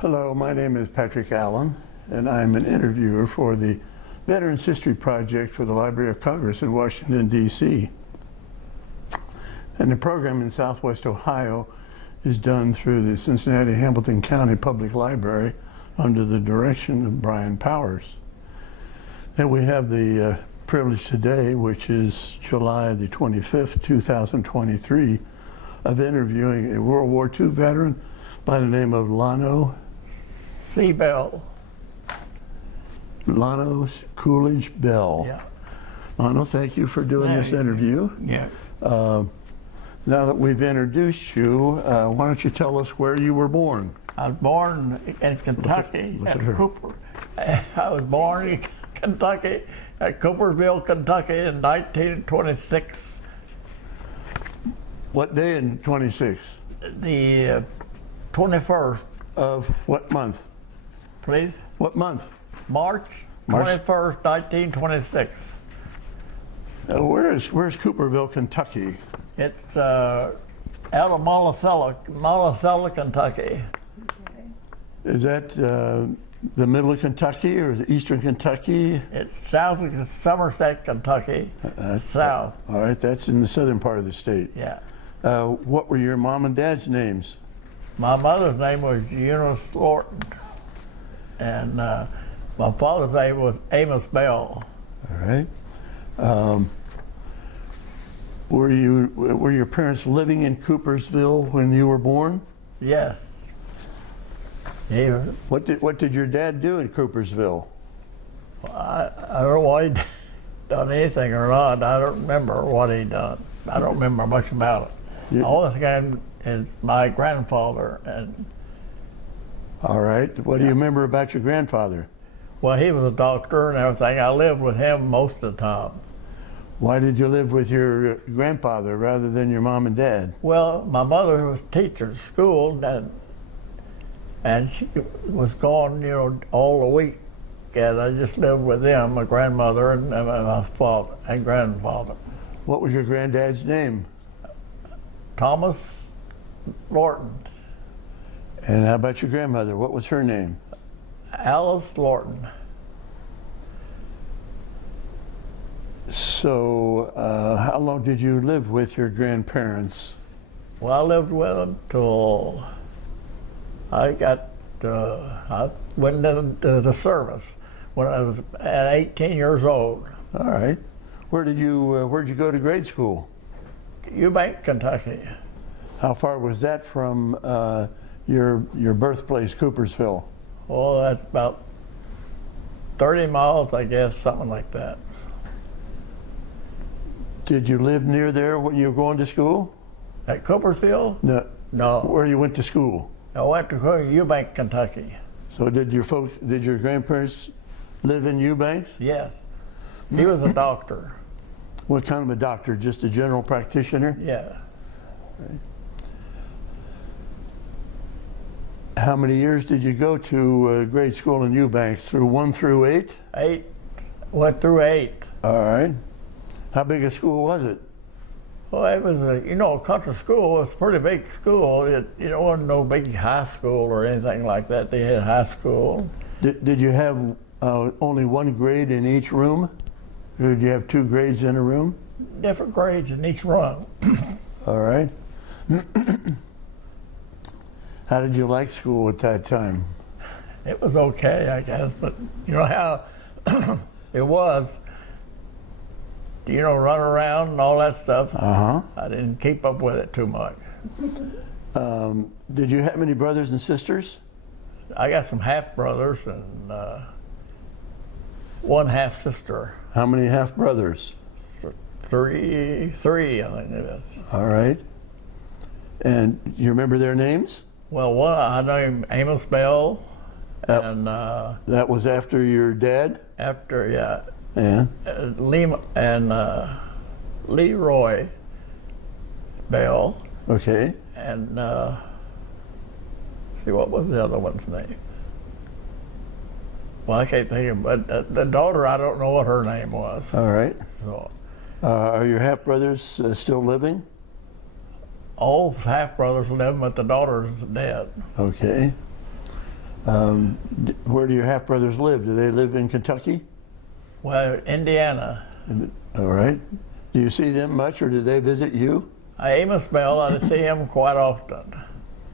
Hello, my name is Patrick Allen, and I'm an interviewer for the Veterans History Project for the Library of Congress in Washington, D.C. And the program in Southwest Ohio is done through the Cincinnati-Hamilton County Public Library under the direction of Brian Powers. And we have the privilege today, which is July the 25th, 2023, of interviewing a World War II veteran by the name of Llano Llano Coolidge Bell. Yeah. Llano, thank you for doing this interview. Yeah. Now that we've introduced you, why don't you tell us where you were born? I was born in Kentucky Look at at her. Cooper. I was born in Kentucky at Coopersville, Kentucky in 1926. What day in 26? The 21st, Of what month? please. What month? March 21st, 1926. Where's Cooperville, Kentucky? It's out of Monticello, Kentucky. Is that the middle of Kentucky or the eastern Kentucky? It's south of Somerset, Kentucky. South. All right, that's in the southern part of the state. Yeah. What were your mom and dad's names? My mother's name was Eunice Thornton, and my father's name was Amos Bell. All right. Were your parents living in Coopersville when you were born? Yes. What did your dad do in Coopersville? I don't know what he done anything or not. I don't remember what he done. I don't remember much about it. Yeah. All this guy is my grandfather, and All right. What do you remember about your grandfather? well, he was a doctor and everything. I lived with him most of the time. Why did you live with your grandfather rather than your mom and dad? Well, my mother was a teacher at school, and she was gone, all the week. And I just lived with them, my grandmother and my father and grandfather. What was your granddad's name? Thomas Lorton, And how about your grandmother? What was her name? Alice Lorton. So, how long did you live with your grandparents? Well, I lived with them till I went into the service when I was at 18 years old. All right. Where'd you go to grade school? Eubank, Kentucky. How far was that from your birthplace, Coopersville? Oh, that's about 30 miles, I guess, something like that. Did you live near there when you were going to school? At Coopersville? No. No. Where you went to school? I went to Eubank, Kentucky. So did your grandparents live in Eubanks? Yes. He was a doctor. What kind of a doctor? Just a general practitioner? Yeah. How many years did you go to grade school in Eubanks? Through 1 through 8? Went through 8. All right. How big a school was it? Well, it was a country school. It was a pretty big school. It wasn't no big high school or anything like that. They had high school. Did you have only one grade in each room? Or did you have 2 grades in a room? Different grades in each room. All right. How did you like school at that time? It was okay, I guess, but you know how it was. Run around and all that stuff. Uh-huh. I didn't keep up with it too much. Did you have any brothers and sisters? I got some half brothers and one half sister. How many half brothers? Three, I think it is. All right. And you remember their names? Well, one I know him Amos Bell, and That was after your dad? after yeah, And Leroy Bell, okay. and see what was the other one's name? Well, I can't think of it, but the daughter, I don't know what her name was. All right. So Are your half brothers still living? all half brothers live, but the daughter is dead. Okay. Where do your half-brothers live? Do they live in Kentucky? Well, Indiana. All right. Do you see them much, or do they visit you? Amos Bell, I see him quite often,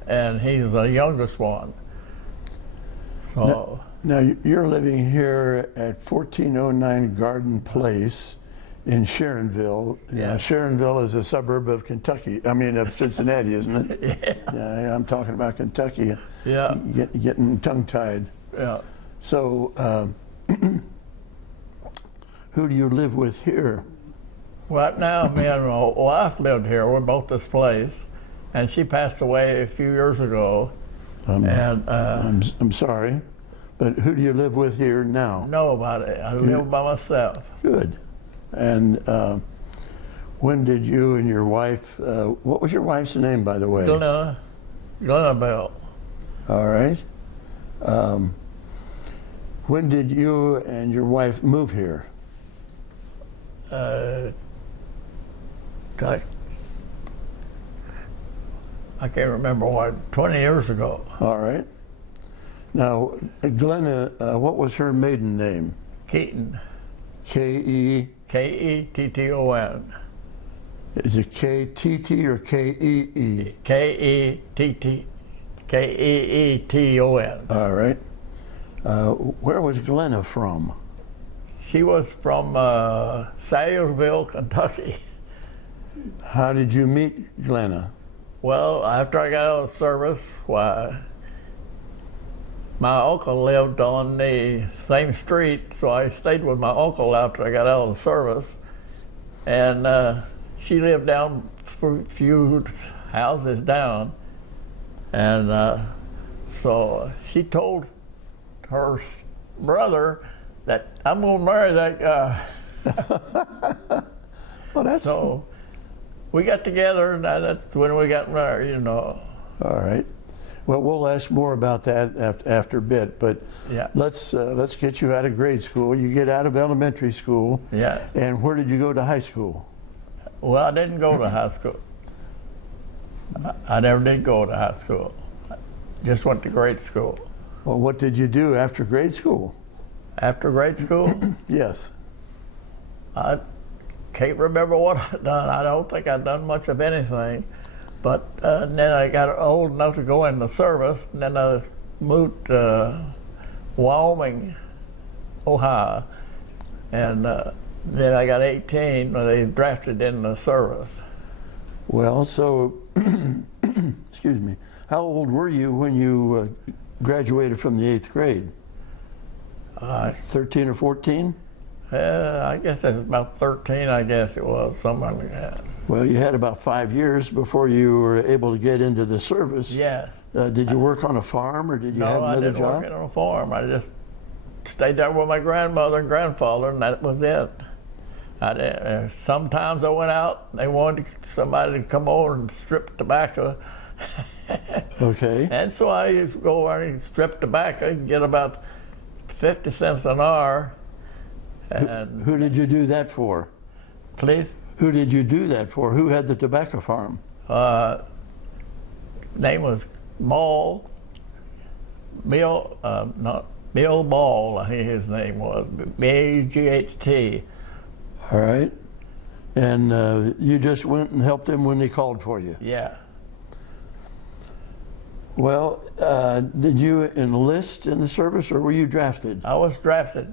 and he's the youngest one. So Now you're living here at 1409 Garden Place in Sharonville. Yeah. Sharonville is a suburb of Kentucky. I mean, of Cincinnati, isn't it? yeah, Yeah, I'm talking about Kentucky. yeah, Getting tongue-tied. yeah. So, who do you live with here? Right now, me and my wife lived here. We're both displaced, and she passed away a few years ago. And I'm sorry, but who do you live with here now? nobody. I live by myself. Good. And when did you and your wife, what was your wife's name, by the way? Glenna Bell. All right. When did you and your wife move here? I can't remember what, 20 years ago. All right. Now, Glenna, what was her maiden name? Keaton. K-E, Ketton. is it K-T-T or K-E-E? Ketton. All right. Where was Glenna from? She was from Sayersville, Kentucky. How did you meet Glenna? Well, after I got out of service, why, my uncle lived on the same street, so I stayed with my uncle after I got out of the service. And she lived down a few houses down. And so she told her brother that I'm going to marry that guy. Well, that's So we got together, and that's when we got married, you know. all right. Well, we'll ask more about that after a bit, but Yeah. let's get you out of grade school. You get out of elementary school, Yeah. and where did you go to high school? Well, I didn't go to high school. I never did go to high school. Just went to grade school. Well, what did you do after grade school? After grade school, Yes. I can't remember what I'd done. I don't think I'd done much of anything. But then I got old enough to go in the service, and then I moved to Wyoming, Ohio. And then I got 18 when they drafted in the service. Well, so, excuse me, how old were you when you graduated from the 8th grade? 13 or 14? I guess it was about 13, I guess it was, something like that. Well, you had about 5 years before you were able to get into the service. Yeah. Did you work on a farm, or did you have No, I another didn't job? work on a farm. I just stayed there with my grandmother and grandfather, and that was it. Sometimes I went out, and they wanted somebody to come over and strip tobacco. Okay. And so I used to go over and strip tobacco and get about 50 cents an hour. And Who did you do that for? please, Who did you do that for? Who had the tobacco farm? name was Ball, Bill, not Bill Ball, I think his name was, B-A-G-H-T. All right. And you just went and helped him when he called for you. Yeah. Well, did you enlist in the service, or were you drafted? I was drafted.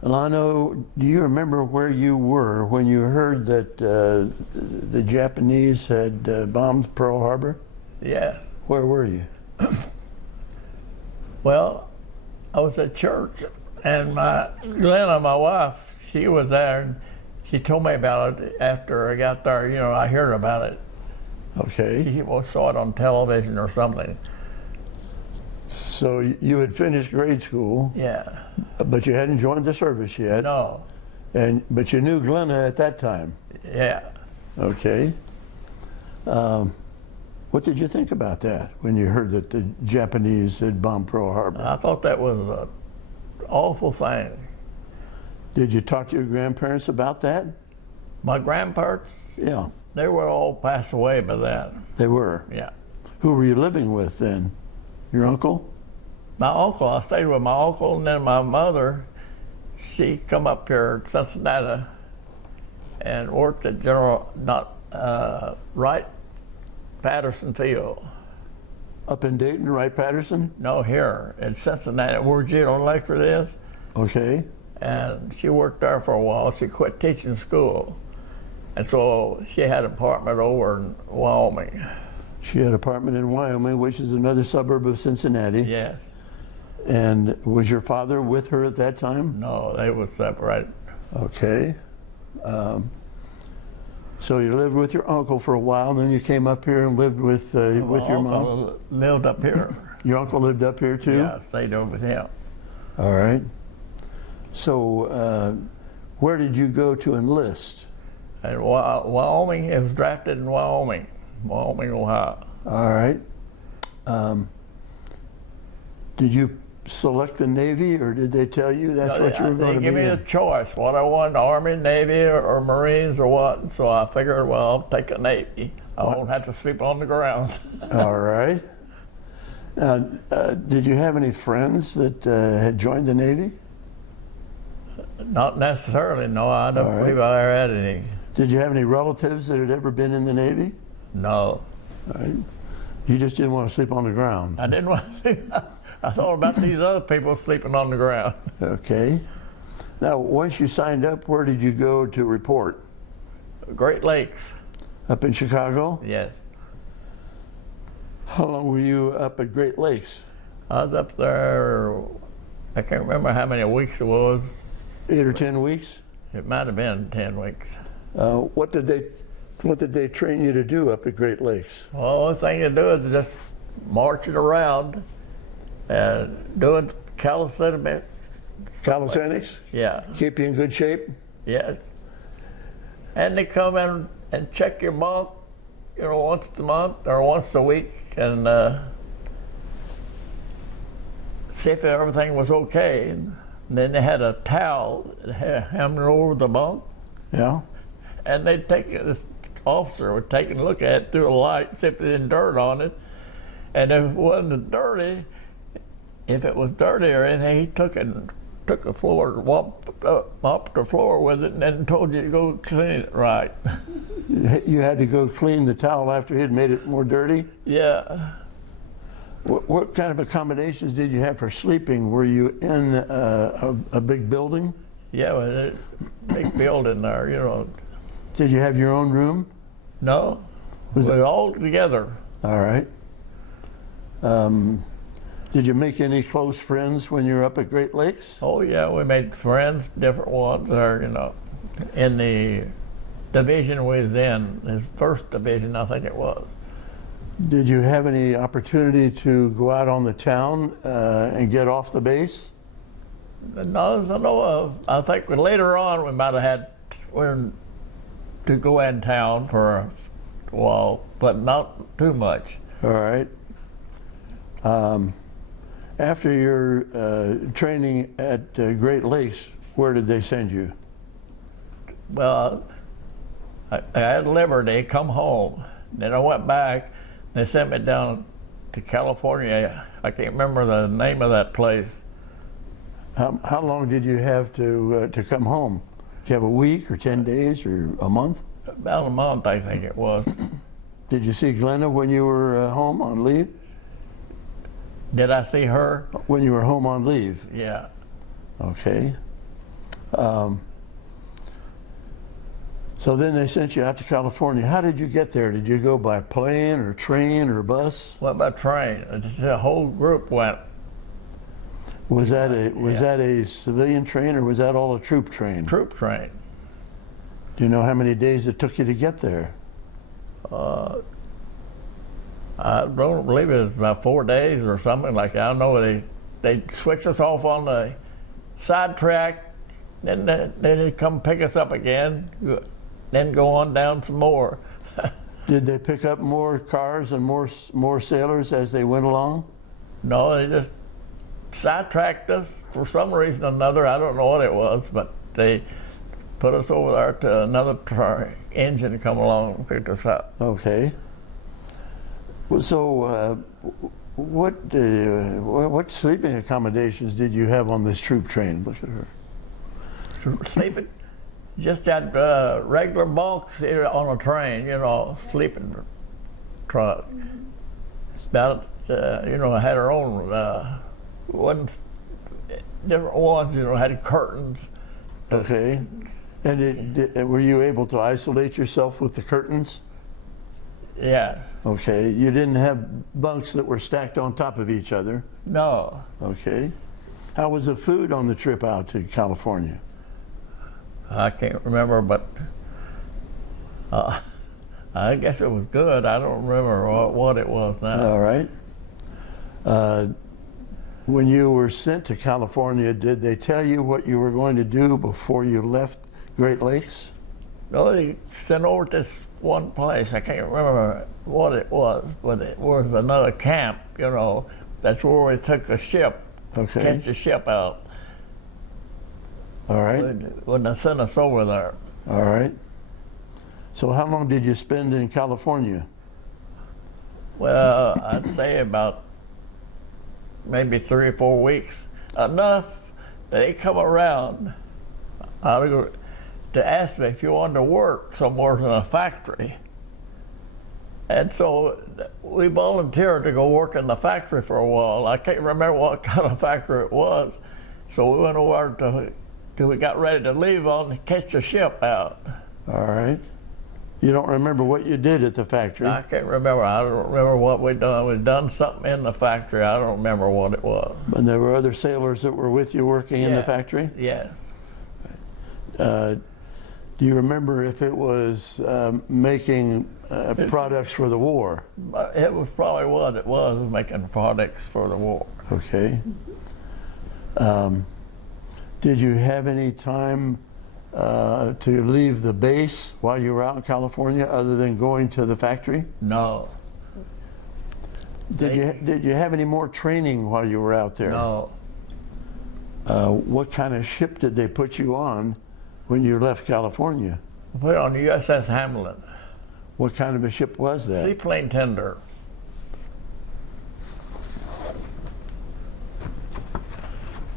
Llano, do you remember where you were when you heard that the Japanese had bombed Pearl Harbor? Yes. Where were you? Well, I was at church, and Glenna, my wife, she was there, and she told me about it after I got there. You know, I heard about it. Okay. She saw it on television or something. So you had finished grade school, Yeah. but you hadn't joined the service yet. No. But you knew Glenna at that time. Yeah. Okay. What did you think about that when you heard that the Japanese had bombed Pearl Harbor? I thought that was an awful thing. Did you talk to your grandparents about that? My grandparents, Yeah, they were all passed away by then. they were. Yeah. Who were you living with then? Your uncle? My uncle, I stayed with my uncle, and then my mother, she come up here to Cincinnati and worked at Wright Patterson Field. Up in Dayton, Wright-Patterson? No, here in Cincinnati, where General Electric is. Okay. And she worked there for a while. She quit teaching school. And so she had an apartment over in Wyoming. She had an apartment in Wyoming, which is another suburb of Cincinnati. Yes. And was your father with her at that time? No, they were separated. Okay. So you lived with your uncle for a while, and then you came up here and lived with your mom? My uncle lived up here. Your uncle lived up here too? Yeah, I stayed over with him. All right. So where did you go to enlist? And Wyoming, it was drafted in Wyoming, Ohio. All right. Did you select the Navy, or did they tell you that's what you were going to be They gave me a in? choice, what I wanted, Army, Navy, or Marines, or what. And so I figured, well, I'll take the Navy. I won't have to sleep on the ground. All right. Did you have any friends that had joined the Navy? Not necessarily, no. I don't All right. believe I ever had any. Did you have any relatives that had ever been in the Navy? No. All right. You just didn't want to sleep on the ground. I didn't want to. I thought about these other people sleeping on the ground. Okay. Now, once you signed up, where did you go to report? Great Lakes, Up in Chicago? yes. How long were you up at Great Lakes? I was up there, I can't remember how many weeks it was. 8 or 10 weeks? It might have been 10 weeks. What did they train you to do up at Great Lakes? Well, the only thing to do is just marching around and doing calisthenics. Calisthenics? Yeah, Keep you in good shape? yeah. And they come in and check your bunk, once a month or once a week, and see if everything was okay. And then they had a towel hanging over the bunk, Yeah. and they'd take this officer would take a look at it through a light, see if there's any dirt on it, and if it wasn't dirty, if it was dirty or anything, he took the floor, mopped the floor with it, and then told you to go clean it right. You had to go clean the towel after he had made it more dirty? Yeah. What kind of accommodations did you have for sleeping? Were you in a big building? Yeah, well, a big building there, Did you have your own room? No, Was we it- were all together. All right. Did you make any close friends when you were up at Great Lakes? Oh yeah, we made friends, different ones there, in the division we was in, his first division, I think it was. Did you have any opportunity to go out on the town and get off the base? No, as I know of. I think later on we might have had to go in town for a while, but not too much. All right. After your training at Great Lakes, where did they send you? Well, I had Liberty, come home. Then I went back. They sent me down to California. I can't remember the name of that place. How long did you have to come home? Did you have a week or 10 days or a month? About a month, I think it was. Did you see Glenna when you were home on leave? Did I see her? When you were home on leave? Yeah. Okay. So then they sent you out to California. How did you get there? Did you go by plane or train or bus? Went by train. The whole group went. Was that a civilian train or was that all a troop train? Troop train. Do you know how many days it took you to get there? I don't believe it was about 4 days or something like that. I know they switched us off on the side track, then they come pick us up again, then go on down some more. Did they pick up more cars and more sailors as they went along? No, they just sidetracked us for some reason or another. I don't know what it was, but they put us over there to another engine to come along and pick us up. Okay. Well, so, what sleeping accommodations did you have on this troop train? Look at her. Sleeping, just that regular bunks here on a train, you know, sleeping truck. About, had our own, one, different ones, had curtains. Okay. And were you able to isolate yourself with the curtains? Yeah. Okay. You didn't have bunks that were stacked on top of each other? No. Okay. How was the food on the trip out to California? I can't remember, but I guess it was good. I don't remember what it was now. All right. When you were sent to California, did they tell you what you were going to do before you left Great Lakes? No, they sent over to this one place. I can't remember what it was, but it was another camp, That's where we took a ship, Okay. catch a ship out. All right. When they sent us over there. All right. So how long did you spend in California? Well, I'd say about maybe 3 or 4 weeks. Enough that they come around to ask me if you wanted to work somewhere in a factory. And so we volunteered to go work in the factory for a while. I can't remember what kind of factory it was. So we went over till we got ready to leave on to catch the ship out. All right. You don't remember what you did at the factory? I can't remember. I don't remember what we'd done. We'd done something in the factory. I don't remember what it was. And there were other sailors that were with you working in the factory? Yes. Do you remember if it was making products for the war? It was probably what it was, making products for the war. Okay. Did you have any time to leave the base while you were out in California other than going to the factory? No. Did you have any more training while you were out there? No. What kind of ship did they put you on when you left California? We put it on the USS Hamlin. What kind of a ship was that? Seaplane tender.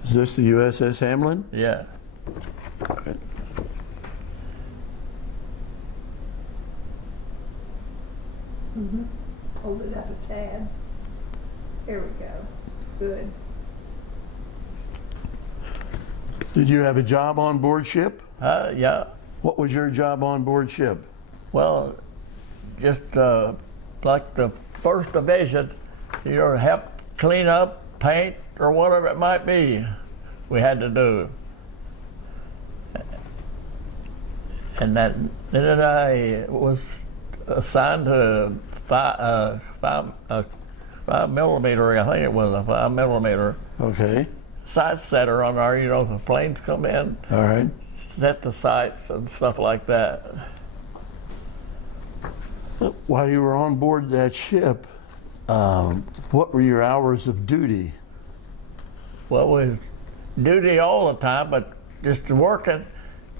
Is this the USS Hamlin? Yeah. Hold it up a tad. There we go. Good. Did you have a job on board ship? Yeah. What was your job on board ship? Well, just like the first division, help clean up, paint, or whatever it might be, we had to do. And then I was assigned to 5mm, I think it was a 5mm Okay. sight setter on our, the planes come in, All right. set the sights and stuff like that. While you were on board that ship, what were your hours of duty? Well, we duty all the time, but just working,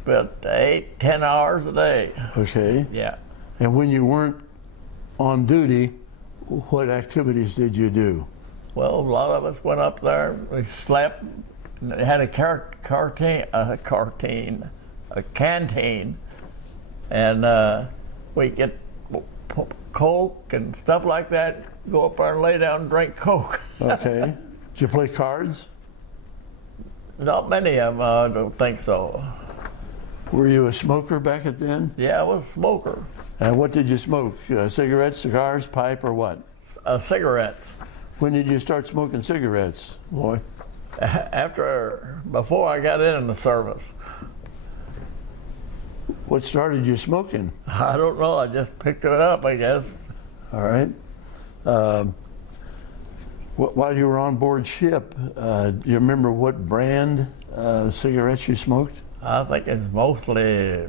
but 8, 10 hours a day. Okay. Yeah. And when you weren't on duty, what activities did you do? Well, a lot of us went up there. We slept. They had a canteen, and we get Coke and stuff like that. Go up there and lay down and drink Coke. Okay. Did you play cards? Not many of them. I don't think so. Were you a smoker back at then? Yeah, I was a smoker. And what did you smoke? Cigarettes, cigars, pipe, or what? Cigarettes. When did you start smoking cigarettes, boy? Before I got in the service. What started you smoking? I don't know. I just picked it up, I guess. All right. While you were on board ship, do you remember what brand cigarettes you smoked? I think it's mostly,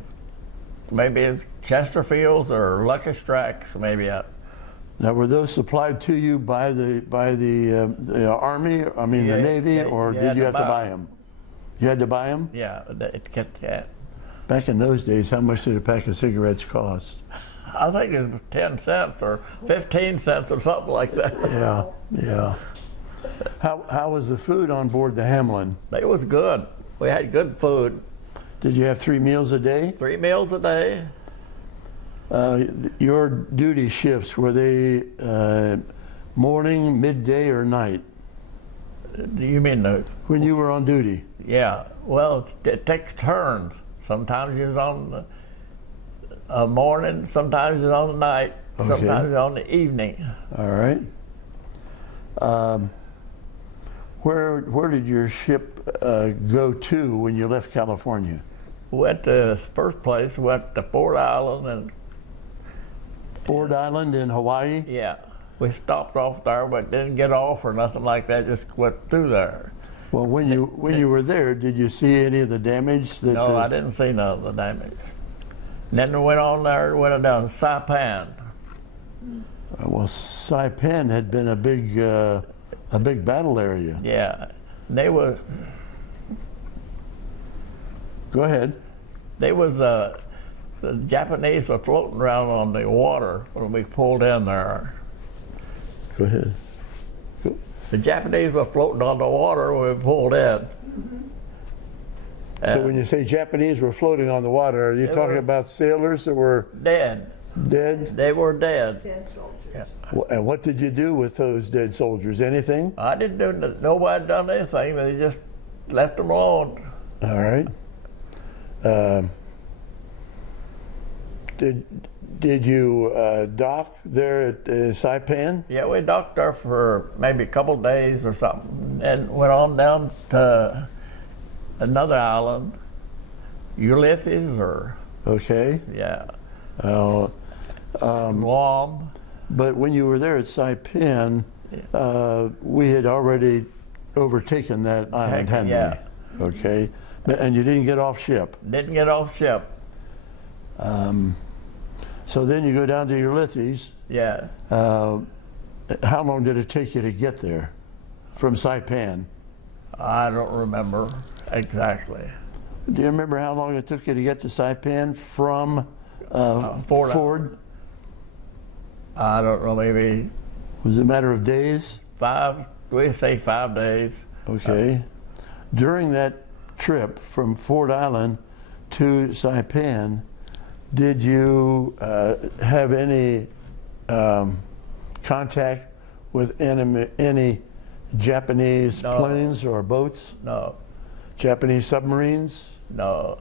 maybe it's Chesterfields or Lucky Strikes, maybe. Now, were those supplied to you by the Army, the Navy, or did you have to buy them? You had to buy them? Yeah, it kept that. Back in those days, how much did a pack of cigarettes cost? I think it was 10 cents or 15 cents or something like that. Yeah, yeah. How was the food on board the Hamlin? It was good. We had good food. Did you have 3 meals a day? 3 meals a day. Your duty shifts, were they morning, midday, or night? Do you mean the? When you were on duty? Yeah. Well, it takes turns. Sometimes you're on the morning, sometimes you're on the night, Okay. sometimes you're on the evening. All right. Where did your ship go to when you left California? Went to first place, went to Ford Island, and Ford Island in Hawaii? yeah, we stopped off there, but didn't get off or nothing like that. Just went through there. Well, when you were there, did you see any of the damage? That No, I didn't see none of the damage. And then we went on there, went down to Saipan. Well, Saipan had been a big battle area. Yeah, they were. Go ahead. The Japanese were floating around on the water when we pulled in there. Go ahead. The Japanese were floating on the water when we pulled in. So when you say Japanese were floating on the water, are you They talking were- about sailors that were Dead. dead? They were dead. Dead soldiers. Yeah. And what did you do with those dead soldiers? Anything? I didn't do, nobody done anything, they just left them alone. All right. Did you dock there at Saipan? Yeah, we docked there for maybe a couple of days or something, and went on down to another island, Ulysses, or, Okay. yeah, Uh, Guam. but when you were there at Saipan, we had already overtaken that island, hadn't Yeah. we? Okay. And you didn't get off ship. Didn't get off ship. So then you go down to Ulysses. Yeah. How long did it take you to get there from Saipan? I don't remember exactly. Do you remember how long it took you to get to Saipan from Ford. Ford? I don't know, maybe Was it a matter of days? we say 5 days. Okay. During that trip from Ford Island to Saipan, did you have any contact with any Japanese No. planes or boats? No, Japanese submarines? no,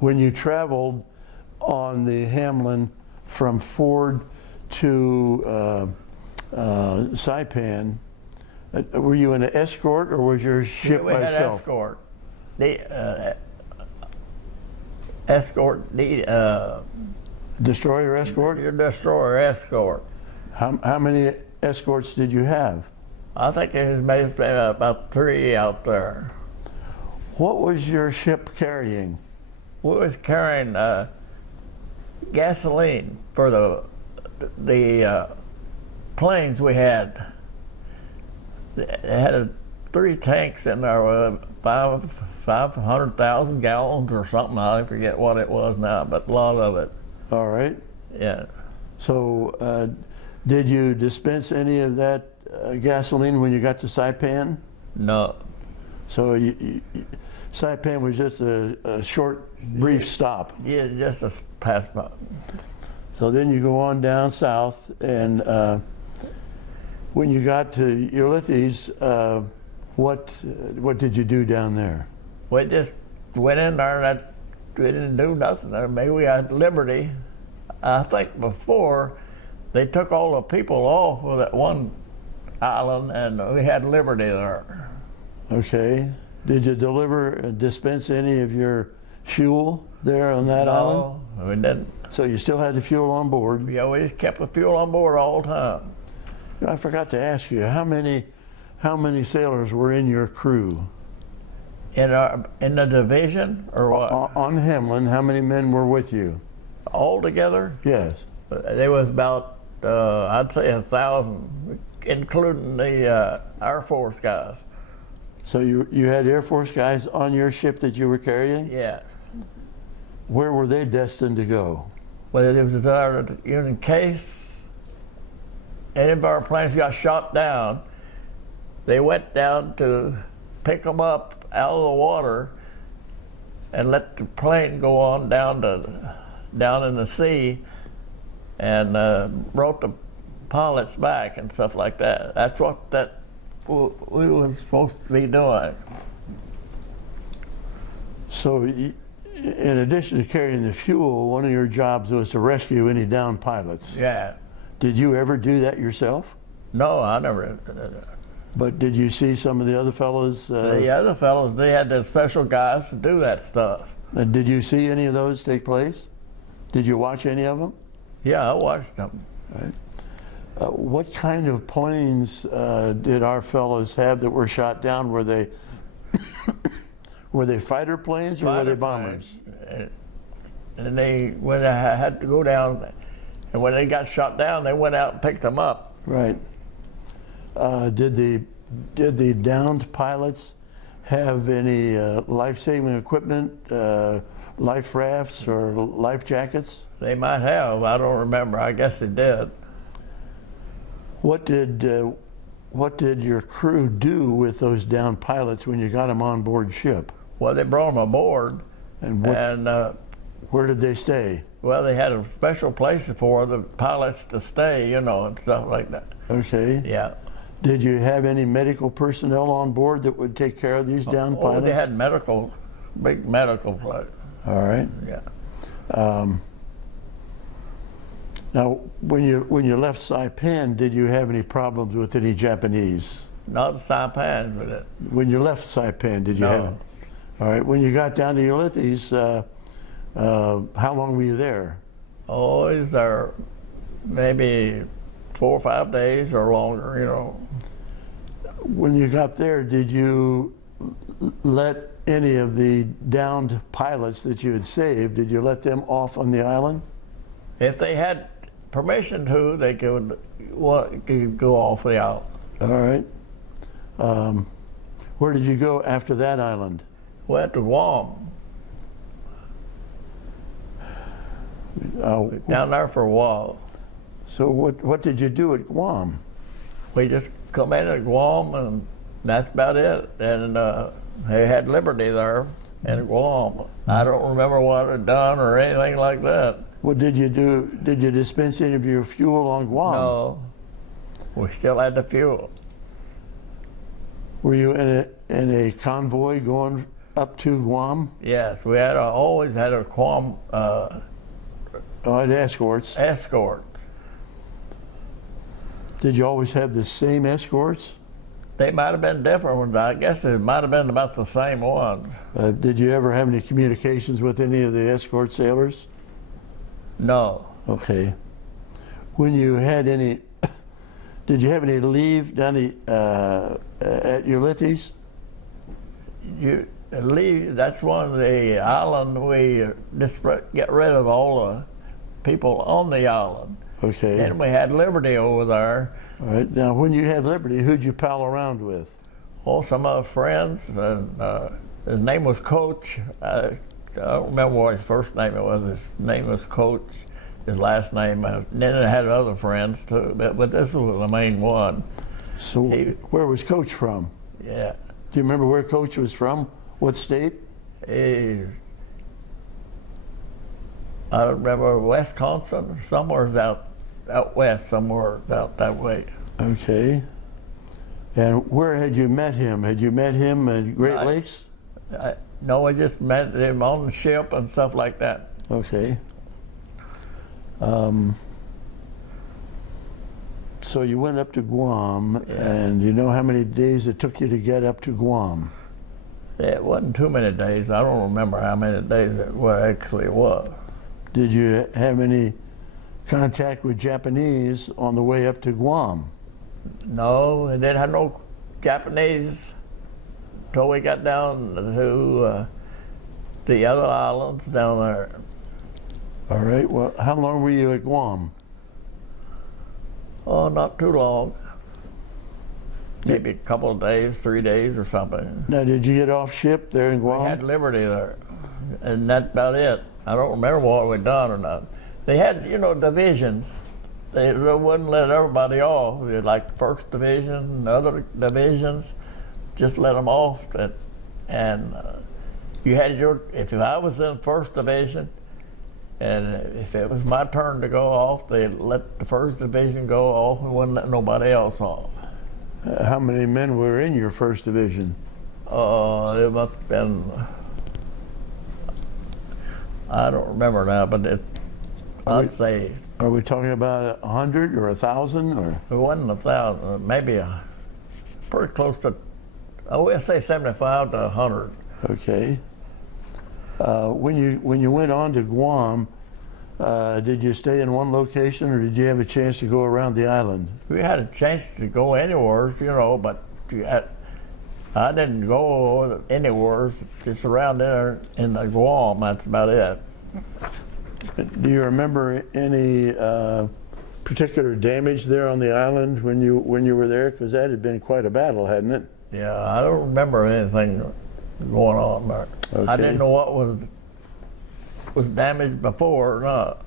When you traveled on the Hamlin from Ford to Saipan, were you in an escort or was your ship we by had itself? escort. The escort, Destroyer escort? your destroyer escort. How many escorts did you have? I think there's maybe about 3 out there. What was your ship carrying? We was carrying gasoline for the planes we had. They had 3 tanks in there with 500,000 gallons or something. I forget what it was now, but a lot of it. All right. Yeah. So did you dispense any of that gasoline when you got to Saipan? No. So Saipan was just a short, brief stop. Yeah, just a pass by. So then you go on down south, and when you got to Ulysses, what did you do down there? We just went in there and we didn't do nothing there. Maybe we had liberty. I think before they took all the people off of that one island and we had liberty there. Okay. Did you dispense any of your fuel there on that island? No, we didn't. So you still had the fuel on board. Yeah, we just kept the fuel on board all the time. I forgot to ask you, how many sailors were in your crew? In the division or what? On Hamlin, how many men were with you? All together, Yes. there was about I'd say 1,000, including the Air Force guys. So you had Air Force guys on your ship that you were carrying? Yeah. Where were they destined to go? Well, it was there in case any of our planes got shot down. They went down to pick them up out of the water and let the plane go on down in the sea, and brought the pilots back and stuff like that. That's what we was supposed to be doing. So in addition to carrying the fuel, one of your jobs was to rescue any downed pilots. Yeah. Did you ever do that yourself? No, I never. But did you see some of the other fellows? The other fellows, they had the special guys to do that stuff. Did you see any of those take place? Did you watch any of them? Yeah, I watched them. Right. What kind of planes did our fellows have that were shot down? Were they were they fighter planes or were they bombers? And when they had to go down, and when they got shot down, they went out and picked them up. Right. Did the downed pilots have any life-saving equipment, life rafts or life jackets? They might have. I don't remember. I guess they did. What did your crew do with those downed pilots when you got them on board ship? Well, they brought them aboard, And where did they stay? Well, they had a special place for the pilots to stay, and stuff like that. Okay. Yeah. Did you have any medical personnel on board that would take care of these downed pilots? They had big medical place. All right. Yeah. Now, when you left Saipan, did you have any problems with any Japanese? Not Saipan, but it. When you left Saipan, did you have? No. All right. When you got down to Ulysses, how long were you there? Oh, is there maybe 4 or 5 days or longer, When you got there, did you let any of the downed pilots that you had saved, did you let them off on the island? If they had permission to, they could go off the island. All right. Where did you go after that island? Went to Guam. Down there for a while. So what did you do at Guam? We just come in at Guam, and that's about it. And they had Liberty there in Guam. I don't remember what I'd done or anything like that. What did you do? Did you dispense any of your fuel on Guam? No, we still had the fuel. Were you in a convoy going up to Guam? Yes, we had always had a Guam Escorts. escort. Did you always have the same escorts? They might have been different ones. I guess it might have been about the same ones. Did you ever have any communications with any of the escort sailors? No. Okay. When you had any, did you have any leave down at Ulysses? You leave. That's one of the island. We just get rid of all the people on the island. Okay. And we had Liberty over there. All right. Now, when you had Liberty, who'd you pal around with? Oh, some of our friends. And, his name was Coach. I don't remember what his first name was. His name was Coach. His last name. And then I had other friends too, but this was the main one. So, where was Coach from? Yeah. Do you remember where Coach was from? What state? I don't remember, Wisconsin or somewhere out west, somewhere out that way. Okay. And where had you met him? Had you met him at Great Lakes? No, I just met him on the ship and stuff like that. Okay. So you went up to Guam, Yeah. and you know how many days it took you to get up to Guam? It wasn't too many days. I don't remember how many days it actually was. Did you have any contact with Japanese on the way up to Guam? No, it didn't have no Japanese till we got down to the other islands down there. All right. Well, how long were you at Guam? Oh, not too long. Maybe a couple of days, 3 days or something. Now, did you get off ship there in Guam? We had Liberty there, and that's about it. I don't remember what we'd done or not. They had, divisions. They wouldn't let everybody off. Like the first division and other divisions, just let them off. And you had if I was in first division, and if it was my turn to go off, they let the first division go off and wouldn't let nobody else off. How many men were in your first division? It must have been, I don't remember now, but I'd say. Are we talking about 100 or 1,000 or? It wasn't 1,000, maybe pretty close to, I would say 75 to 100. Okay. When you went on to Guam, did you stay in one location or did you have a chance to go around the island? We had a chance to go anywhere, but I didn't go anywhere, just around there in the Guam, that's about it. Do you remember any particular damage there on the island when you were there? Because that had been quite a battle, hadn't it? Yeah, I don't remember anything going on there. Okay. I didn't know what was damaged before or not.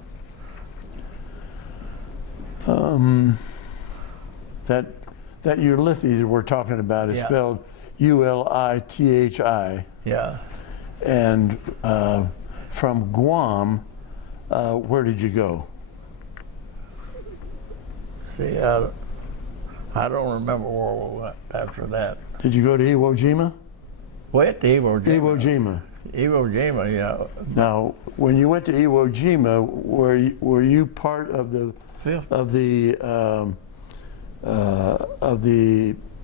That Ulysses we're talking about is spelled U-L-I-T-H-I. Yeah. And from Guam, where did you go? See, I don't remember where we went after that. Did you go to Iwo Jima? Went to Iwo Jima. Iwo Jima. Iwo Jima, yeah. Now, when you went to Iwo Jima, were you part of the Fifth. of the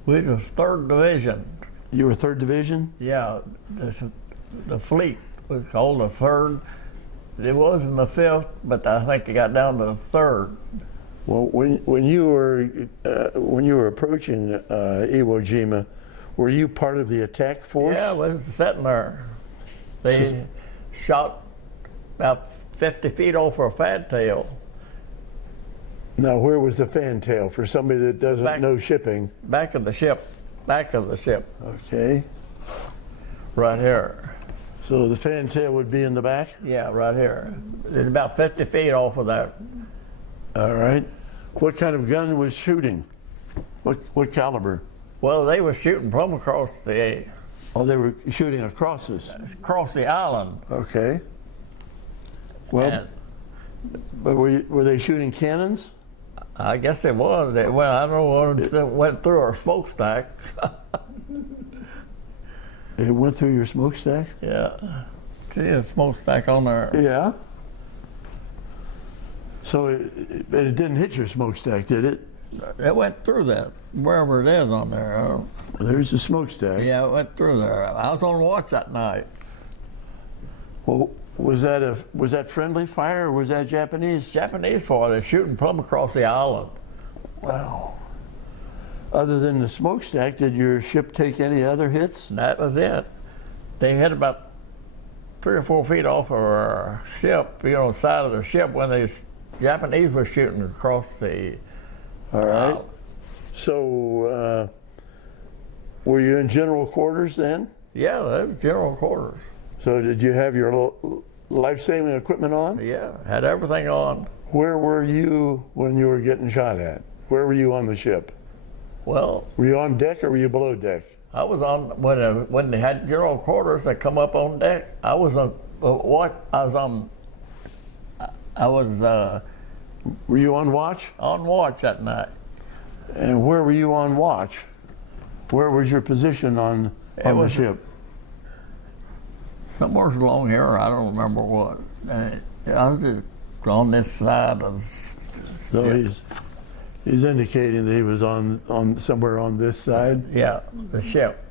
We was third division. you were third division? Yeah, the fleet was called the third. It wasn't the fifth, but I think it got down to the third. Well, when you were approaching Iwo Jima, were you part of the attack force? Yeah, I was sitting there. They shot about 50 feet over a fantail. Now, where was the fantail for somebody that doesn't know shipping? Back of the ship. Okay. Right here. So the fantail would be in the back? Yeah, right here. It's about 50 feet off of that. All right. What kind of gun was shooting? What caliber? Well, they were shooting from across the shooting across this. island. Okay. Well, And but were they shooting cannons? I guess it was. I don't know what it went through our smokestack. It went through your smokestack? Yeah. See a smokestack on there. Yeah. So it didn't hit your smokestack, did it? It went through that, wherever it is on there. Well, there's a smokestack. Yeah, it went through there. I was on watch that night. Well, was that friendly fire or was that Japanese? Japanese fire, they're shooting plumb across the island. Wow. Other than the smokestack, did your ship take any other hits? That was it. They hit about 3 or 4 feet off of our ship, side of the ship when the Japanese were shooting across the All right. island. So, were you in general quarters then? Yeah, that was general quarters. So did you have your life-saving equipment on? Yeah, had everything on. Where were you when you were getting shot at? Where were you on the ship? Well, Were you on deck or were you below deck? I was on when they had general quarters. They come up on deck. I was on what? I was Were you on watch? on watch that night. And where were you on watch? Where was your position on the was- ship? Somewhere along here, I don't remember what. I was just on this side of. So he's indicating that he was on somewhere on this side. Yeah, the ship.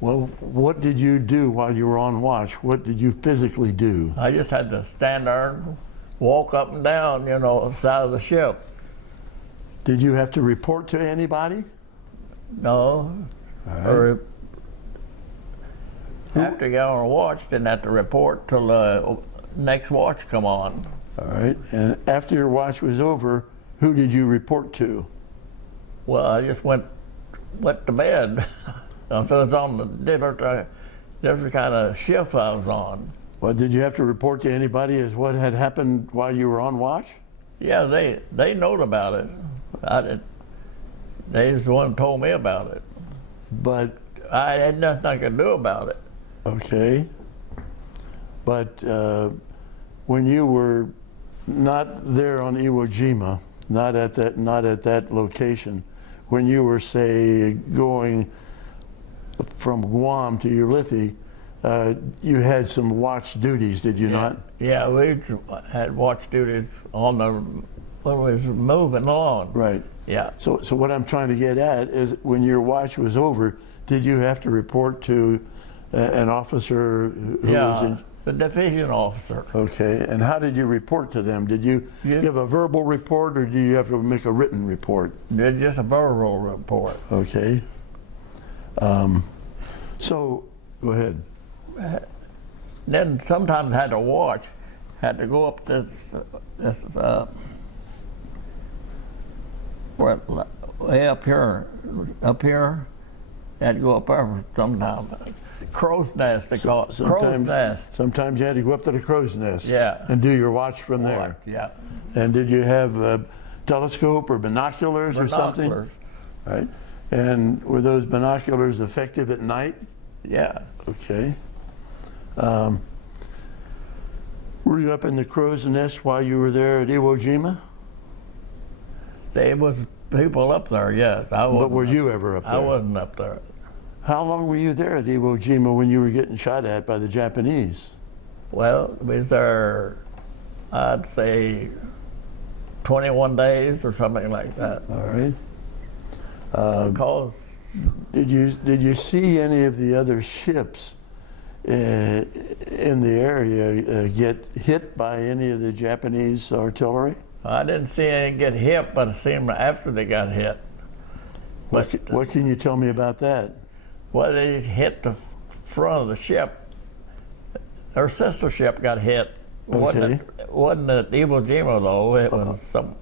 Well, what did you do while you were on watch? What did you physically do? I just had to stand there and walk up and down, the side of the ship. Did you have to report to anybody? No. right. Or after you got on a watch, didn't have to report till the next watch come on. All right. And after your watch was over, who did you report to? Well, I just went to bed. If it was on the different, different kind of shift I was on. Well, did you have to report to anybody as what had happened while you were on watch? Yeah, they knowed about it. I did. They was the one who told me about it. But I had nothing I could do about it. okay. But when you were not there on Iwo Jima, not at that location, when you were, say, going from Guam to Ulithi, you had some watch duties, did you not? Yeah, we had watch duties on the when we was moving on. Right. Yeah. So what I'm trying to get at is, when your watch was over, did you have to report to an officer who was in? The division officer. Okay, and how did you report to them? Did you give a verbal report, or do you have to make a written report? Did just a verbal report. Okay. So, go ahead. Then sometimes had to watch, had to go up this way up here, had to go up there sometimes. Crow's nest, they call it. Crow's nest. Sometimes you had to go up to the crow's nest. Yeah. And do your watch from there. Yeah. And did you have a telescope or binoculars or something? Binoculars. Right. And were those binoculars effective at night? Yeah. Okay. Were you up in the crow's nest while you were there at Iwo Jima? There was people up there, yes. But were you ever up there? I wasn't up there. How long were you there at Iwo Jima when you were getting shot at by the Japanese? Well, we was there, I'd say 21 days or something like that. All right. Because Did you see any of the other ships in the area get hit by any of the Japanese artillery? I didn't see any get hit, but I seen them after they got hit. What can you tell me about that? Well, they hit the front of the ship. Their sister ship got hit. Okay. Wasn't at Iwo Jima though. It was some.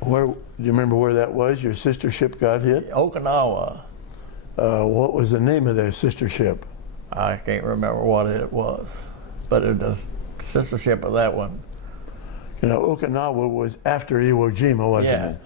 Where do you remember where that was? Your sister ship got hit? Okinawa. What was the name of their sister ship? I can't remember what it was, but it was the sister ship of that one. You know, Okinawa was after Iwo Jima, wasn't it?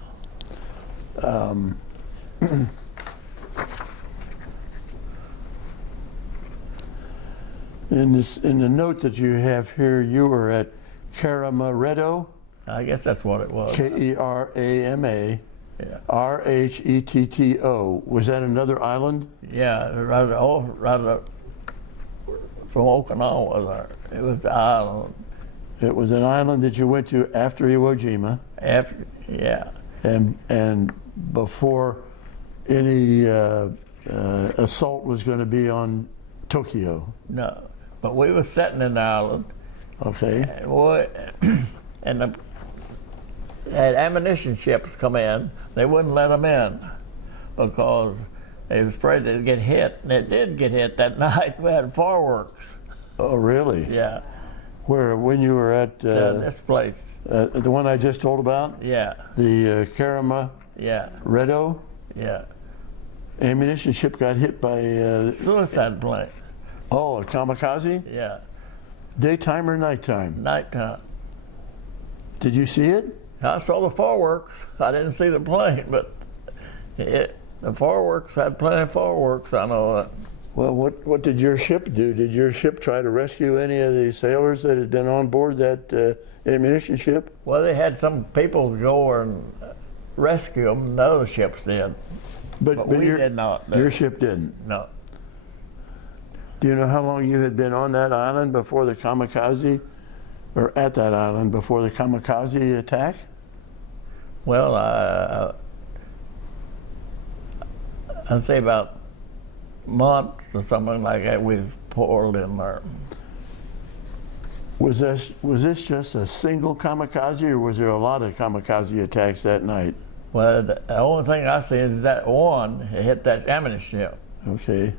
In the note that you have here, you were at Kerama-Retto. I guess that's what it was. Kerama Yeah. Rhetto. Was that another island? Yeah, right from Okinawa there. It was the island. It was an island that you went to after Iwo Jima, Yeah. and before any assault was going to be on Tokyo. No, but we were sitting in the island. Okay. And had ammunition ships come in. They wouldn't let them in because they was afraid they'd get hit. And it did get hit that night. We had fireworks. Oh, really? Yeah. Where, when you were at This place. the one I just told about? Yeah. The Kerama Yeah. Retto Yeah. ammunition ship got hit by Suicide plane. a kamikaze? Yeah. Daytime or nighttime? Nighttime. Did you see it? I saw the fireworks. I didn't see the plane, but the fireworks had plenty of fireworks. I know that. Well, what did your ship do? Did your ship try to rescue any of the sailors that had been on board that ammunition ship? Well, they had some people go and rescue them. The other ships did, but we did not. Your ship didn't? No. Do you know how long you had been on that island before the kamikaze, or at that island before the kamikaze attack? Well, I'd say about months or something like that. We poured in there. Was this just a single kamikaze, or was there a lot of kamikaze attacks that night? Well, the only thing I see is that one hit that ammunition ship. Okay.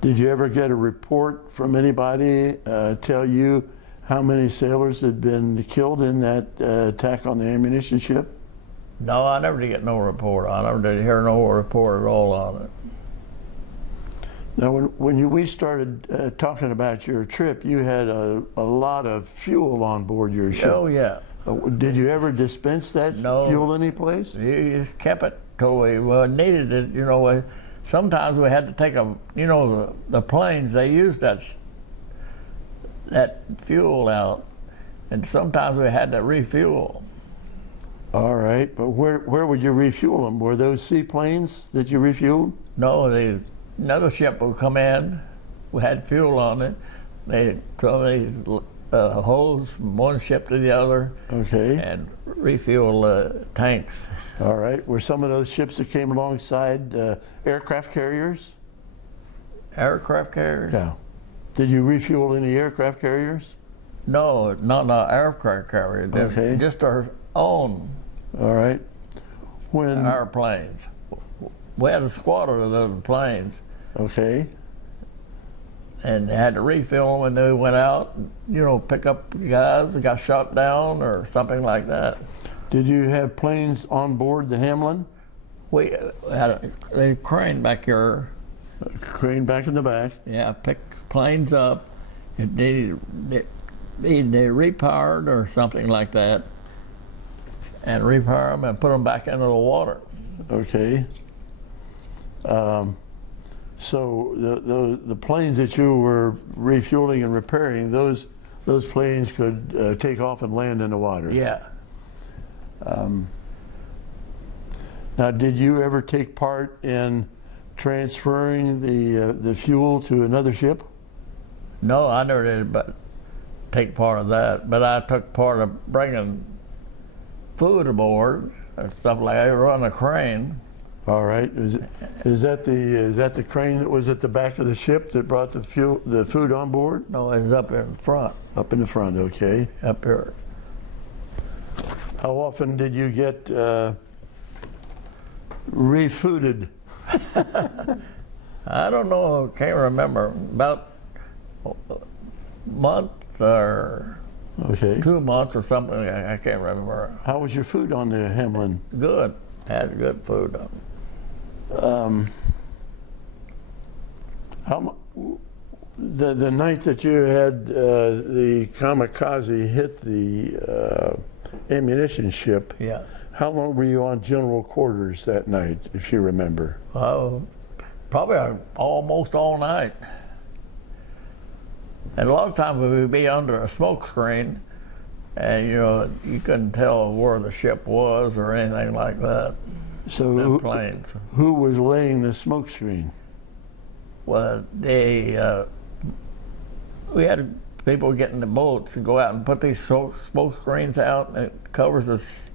Did you ever get a report from anybody tell you how many sailors had been killed in that attack on the ammunition ship? No, I never did get no report. I never did hear no report at all on it. Now, we started talking about your trip, you had a lot of fuel on board your ship. Oh, yeah. Did you ever dispense that No. fuel anyplace? You just kept it till we needed it. You know, sometimes we had to take the planes, they used that fuel out, and sometimes we had to refuel. All right, but where would you refuel them? Were those seaplanes that you refueled? No, another ship would come in. We had fuel on it. They throw these hose from one ship to the other. Okay. And refuel tanks. All right. Were some of those ships that came alongside aircraft carriers? Aircraft carriers? Yeah. Did you refuel any aircraft carriers? No, not aircraft carriers. Okay. Just our own. All right. When Airplanes. We had a squadron of those planes. Okay. And they had to refill them when they went out, pick up guys that got shot down or something like that. Did you have planes on board the Hamlin? We had a crane back here. A crane back in the back. Yeah, pick planes up. If they repowered or something like that, and repower them and put them back into the water. Okay. So the planes that you were refueling and repairing, those planes could take off and land in the water. Yeah. Now, did you ever take part in transferring the fuel to another ship? No, I never did, but take part of that. But I took part of bringing food aboard and stuff like that. I run a crane. All right. Is that the crane that was at the back of the ship that brought the food on board? No, it's up in front. Up in the front. Okay. Up here. How often did you get refooded? I don't know. Can't remember. About a month or Okay. 2 months or something. I can't remember. How was your food on the Hamlin? Good. Had good food. The night that you had the kamikaze hit the ammunition ship, Yeah. how long were you on general quarters that night, if you remember? Probably almost all night. And a lot of times we would be under a smoke screen, and you couldn't tell where the ship was or anything like that. So Planes. who was laying the smoke screen? Well, we had people get in the boats and go out and put these smoke screens out, and it covers us.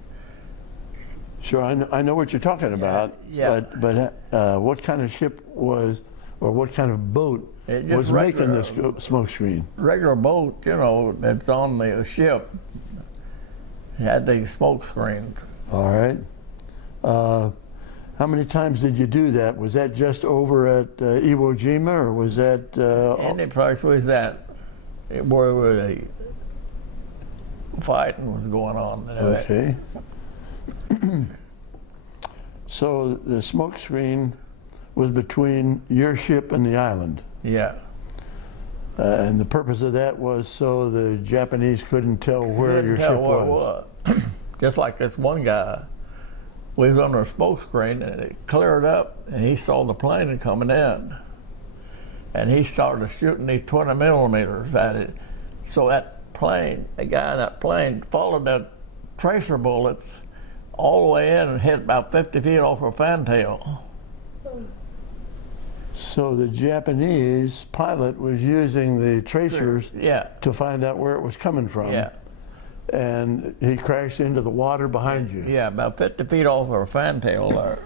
Sure, I know what you're talking about. Yeah. But what kind of ship was, or what kind of boat Just was making regular- the smoke screen? Regular boat, that's on the ship. It had these smoke screens. All right. How many times did you do that? Was that just over at Iwo Jima, or was that? Any place was that where the fighting was going on. Okay. So the smoke screen was between your ship and the island. Yeah. And the purpose of that was so the Japanese couldn't tell where your ship was. Just like this one guy, we was under a smoke screen and it cleared up and he saw the plane coming in. And he started shooting these 20 millimeters at it. So that plane, the guy in that plane followed that tracer bullets all the way in and hit about 50 feet off a fantail. So the Japanese pilot was using the tracers Yeah. to find out where it was coming from. Yeah. And he crashed into the water behind you. Yeah, about 50 feet off of a fantail there.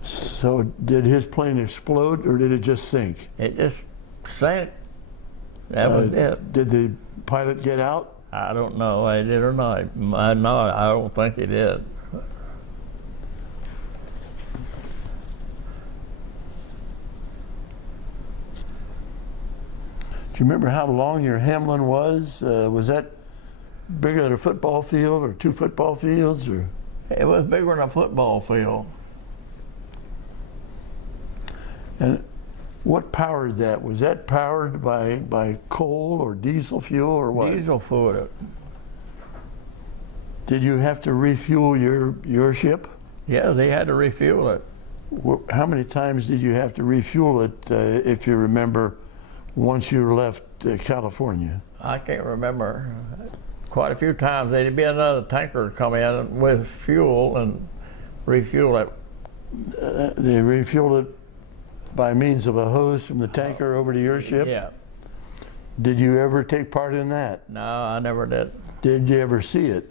So did his plane explode, or did it just sink? It just sank. That was it. Did the pilot get out? I don't know. I did or not. I don't think he did. Do you remember how long your Hamlin was? Was that bigger than a football field, or 2 football fields, or? It was bigger than a football field. And What powered that? Was that powered by coal or diesel fuel or what? Diesel fuel. Did you have to refuel your ship? Yeah, they had to refuel it. How many times did you have to refuel it, if you remember, once you left California? I can't remember. Quite a few times there'd be another tanker come in with fuel and refuel it. They refueled it by means of a hose from the tanker over to your ship? Yeah. Did you ever take part in that? No, I never did. Did you ever see it?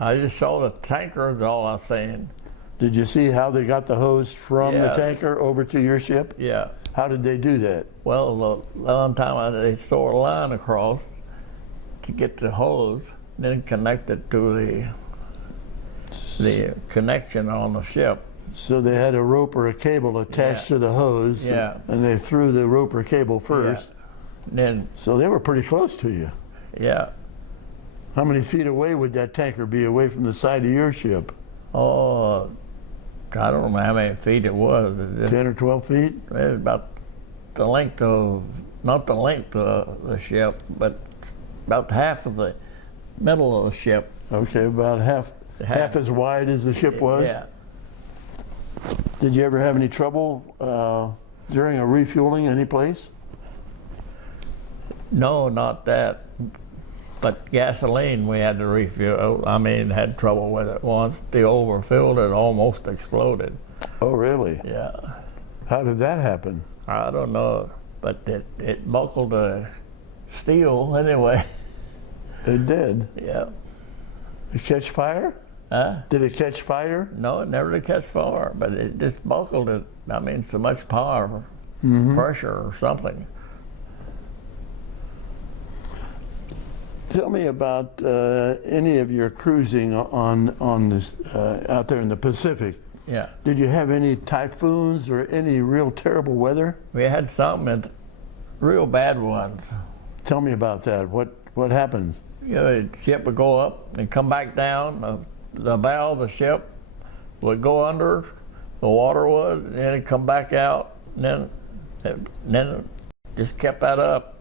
I just saw the tanker is all I seen. Did you see how they got the hose from the Yeah. tanker over to your ship? Yeah. How did they do that? Well, the one time they saw a line across to get the hose, then connect it to the connection on the ship. So they had a rope or a cable attached to the hose, Yeah. and they threw the rope or cable first. Then, So they were pretty close to you. yeah. How many feet away would that tanker be away from the side of your ship? Oh, I don't know how many feet it was. 10 or 12 feet? It was about the length of, not the length of the ship, but about half of the middle of the ship. Okay, about half as wide as the ship was? Yeah. Did you ever have any trouble during a refueling any place? No, not that. But gasoline, we had to refuel. I mean, had trouble with it once. They overfilled it, almost exploded. Oh, really? Yeah. How did that happen? I don't know, but it buckled the steel anyway. It did. Yeah. It catch fire? Huh? Did it catch fire? No, it never did catch fire, but it just buckled it. I mean, so much power, pressure or something. Tell me about any of your cruising on this out there in the Pacific. Yeah. Did you have any typhoons or any real terrible weather? We had some real bad ones. Tell me about that. What happens? You know, the ship would go up and come back down. The bow of the ship would go under, the water would, and then it'd come back out, and then it just kept that up.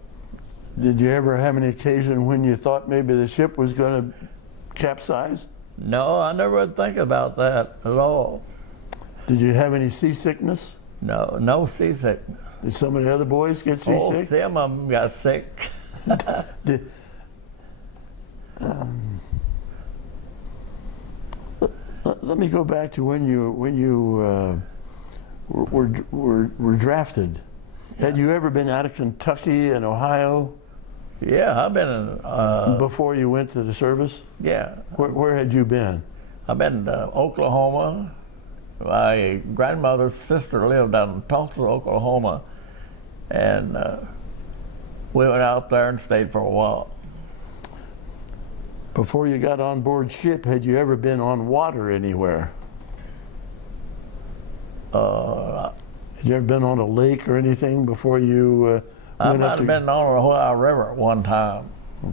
Did you ever have any occasion when you thought maybe the ship was going to capsize? No, I never would think about that at all. Did you have any seasickness? No, no seasick. Did some of the other boys get Oh, seasick? some of them got sick. Did, let me go back to when you were drafted. Had you ever been out of Kentucky and Ohio Yeah, I've been in, before you went to the service? yeah, Where had you been? I've been to Oklahoma. My grandmother's sister lived out in Tulsa, Oklahoma, and we went out there and stayed for a while. Before you got on board ship, had you ever been on water anywhere? Uh, Had you ever been on a lake or anything before you I went might up have to? been on the Ohio River at one time.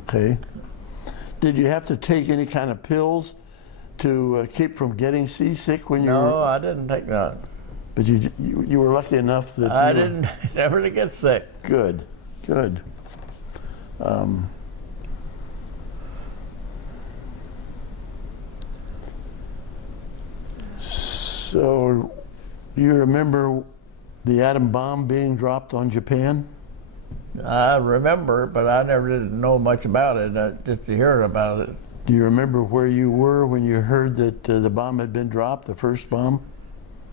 Okay. Did you have to take any kind of pills to keep from getting seasick when you No, were? I didn't take none. But you were lucky enough that I you were- didn't never to get sick. Good, good. So, do you remember the atom bomb being dropped on Japan? I remember, but I never did know much about it. Just to hear about it. Do you remember where you were when you heard that the bomb had been dropped, the first bomb?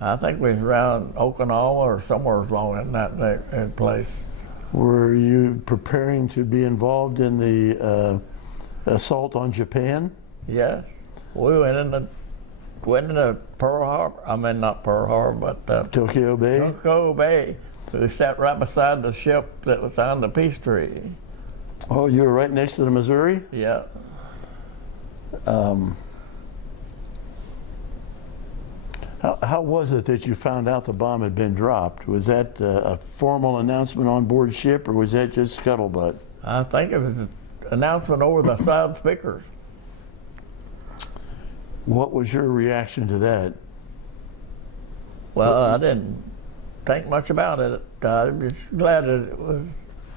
I think we was around Okinawa or somewhere along in that place. Were you preparing to be involved in the assault on Japan? Yes, we went into Pearl Harbor. I mean, not Pearl Harbor, but Tokyo Bay? Tokyo Bay. We sat right beside the ship that was on the peace treaty. Oh, you were right next to the Missouri? Yeah. How was it that you found out the bomb had been dropped? Was that a formal announcement on board ship, or was that just scuttlebutt? I think it was an announcement over the side speakers. What was your reaction to that? Well, I didn't think much about it. I'm just glad that it was,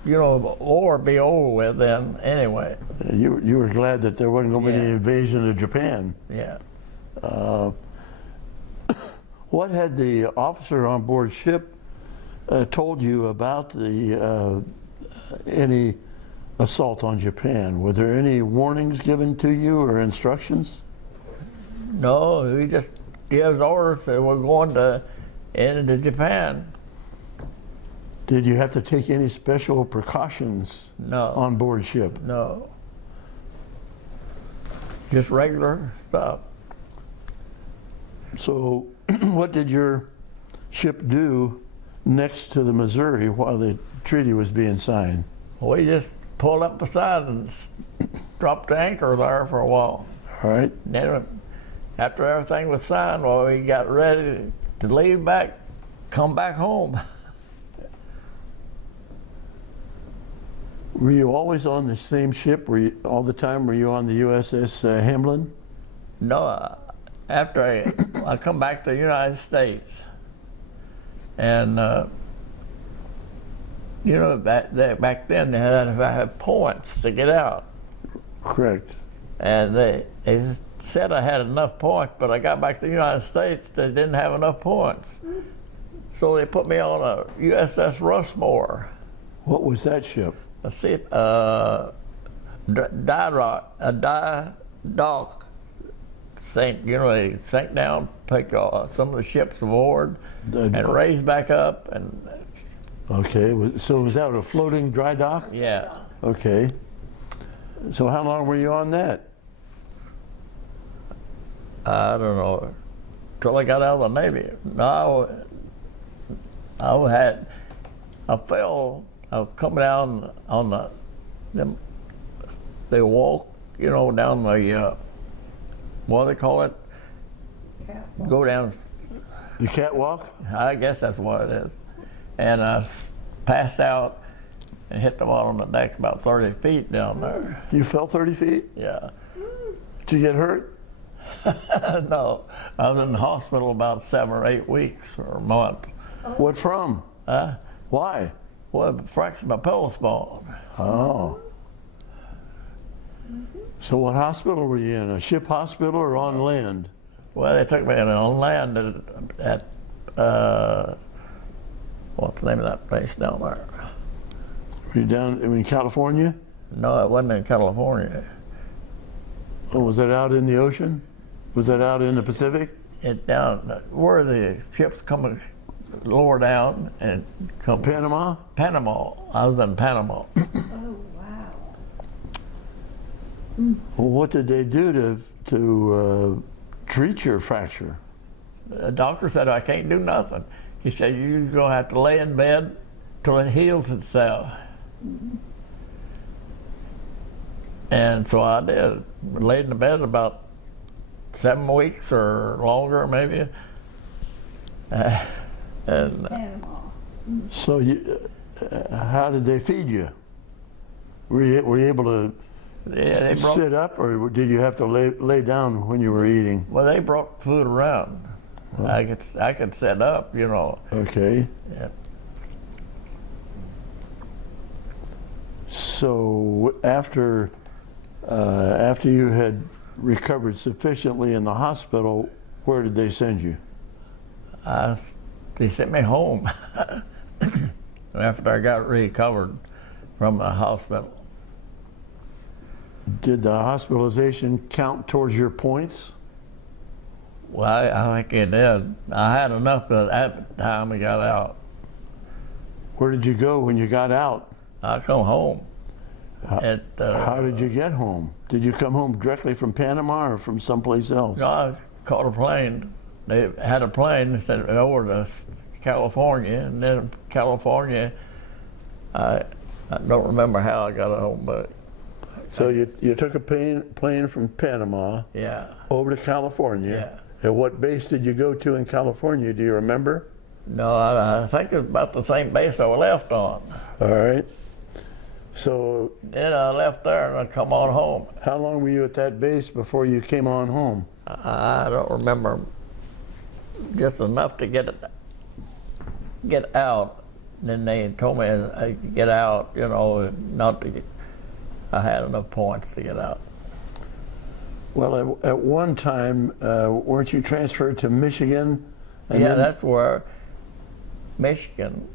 you know, war be over with then anyway. You were glad that there wasn't going to be any Yeah. invasion of Japan. Yeah. What had the officer on board ship told you about the any assault on Japan? Were there any warnings given to you or instructions? No, he just gives orders that we're going into Japan. Did you have to take any special precautions No. on board ship? No. Just regular stuff. So what did your ship do next to the Missouri while the treaty was being signed? We just pulled up beside and dropped the anchor there for a while. All right. Then after everything was signed, well, we got ready to leave back, come back home. Were you always on the same ship? Were you all the time? Were you on the USS Hamlin? No, after I come back to the United States, and you know, back then they had to have points to get out, Correct. and they said I had enough points, but I got back to the United States, they didn't have enough points, so they put me on a USS Rushmore. What was that ship? Let's see, dock sank. You know, they sank down, pick some of the ships aboard, and raised back up, and Okay. So was that a floating dry dock? yeah. Okay. So how long were you on that? I don't know, till I got out of the Navy. No, I fell. I was coming down on they walk, you know, down the what do they call it? Catwalk. Go down. The catwalk? I guess that's what it is. And I passed out and hit the bottom of the deck about 30 feet down there. You fell 30 feet? Yeah. Did you get hurt? No, I was in the hospital about 7 or 8 weeks or a month. What from? Why? Well, I fractured my pelvis bone. Oh. So what hospital were you in? A ship hospital or on land? Well, they took me on land at what's the name of that place down there? Were you down in California? No, it wasn't in California. Or was that out in the ocean? Was that out in the Pacific? It down where the ships come lower down and come. Panama? Panama. I was in Panama. Oh, wow. Well, what did they do to treat your fracture? The doctor said I can't do nothing. He said you're gonna have to lay in bed till it heals itself. And so I did. Laid in the bed about 7 weeks or longer, maybe. And Panama. So how did they feed you? Were you able to yeah, they brought. sit up, or did you have to lay down when you were eating? Well, they brought food around. I could sit up, you know. Okay. Yeah. So after you had recovered sufficiently in the hospital, where did they send you? They sent me home after I got recovered from the hospital. Did the hospitalization count towards your points? Well, I think it did. I had enough at the time I got out. Where did you go when you got out? I come home. How did you get home? Did you come home directly from Panama or from someplace else? I caught a plane. They had a plane that sent it over to California, and then California, I don't remember how I got home, but So you took a plane from Panama yeah, over to California. yeah. And what base did you go to in California? Do you remember? No, I think it's about the same base I left on. All right. So Then I left there and I come on home. how long were you at that base before you came on home? I don't remember, just enough to get get out. Then they told me I could get out, you know, not to get, I had enough points to get out. Well, at one time, weren't you transferred to Michigan? And Yeah, then- that's where, Michigan,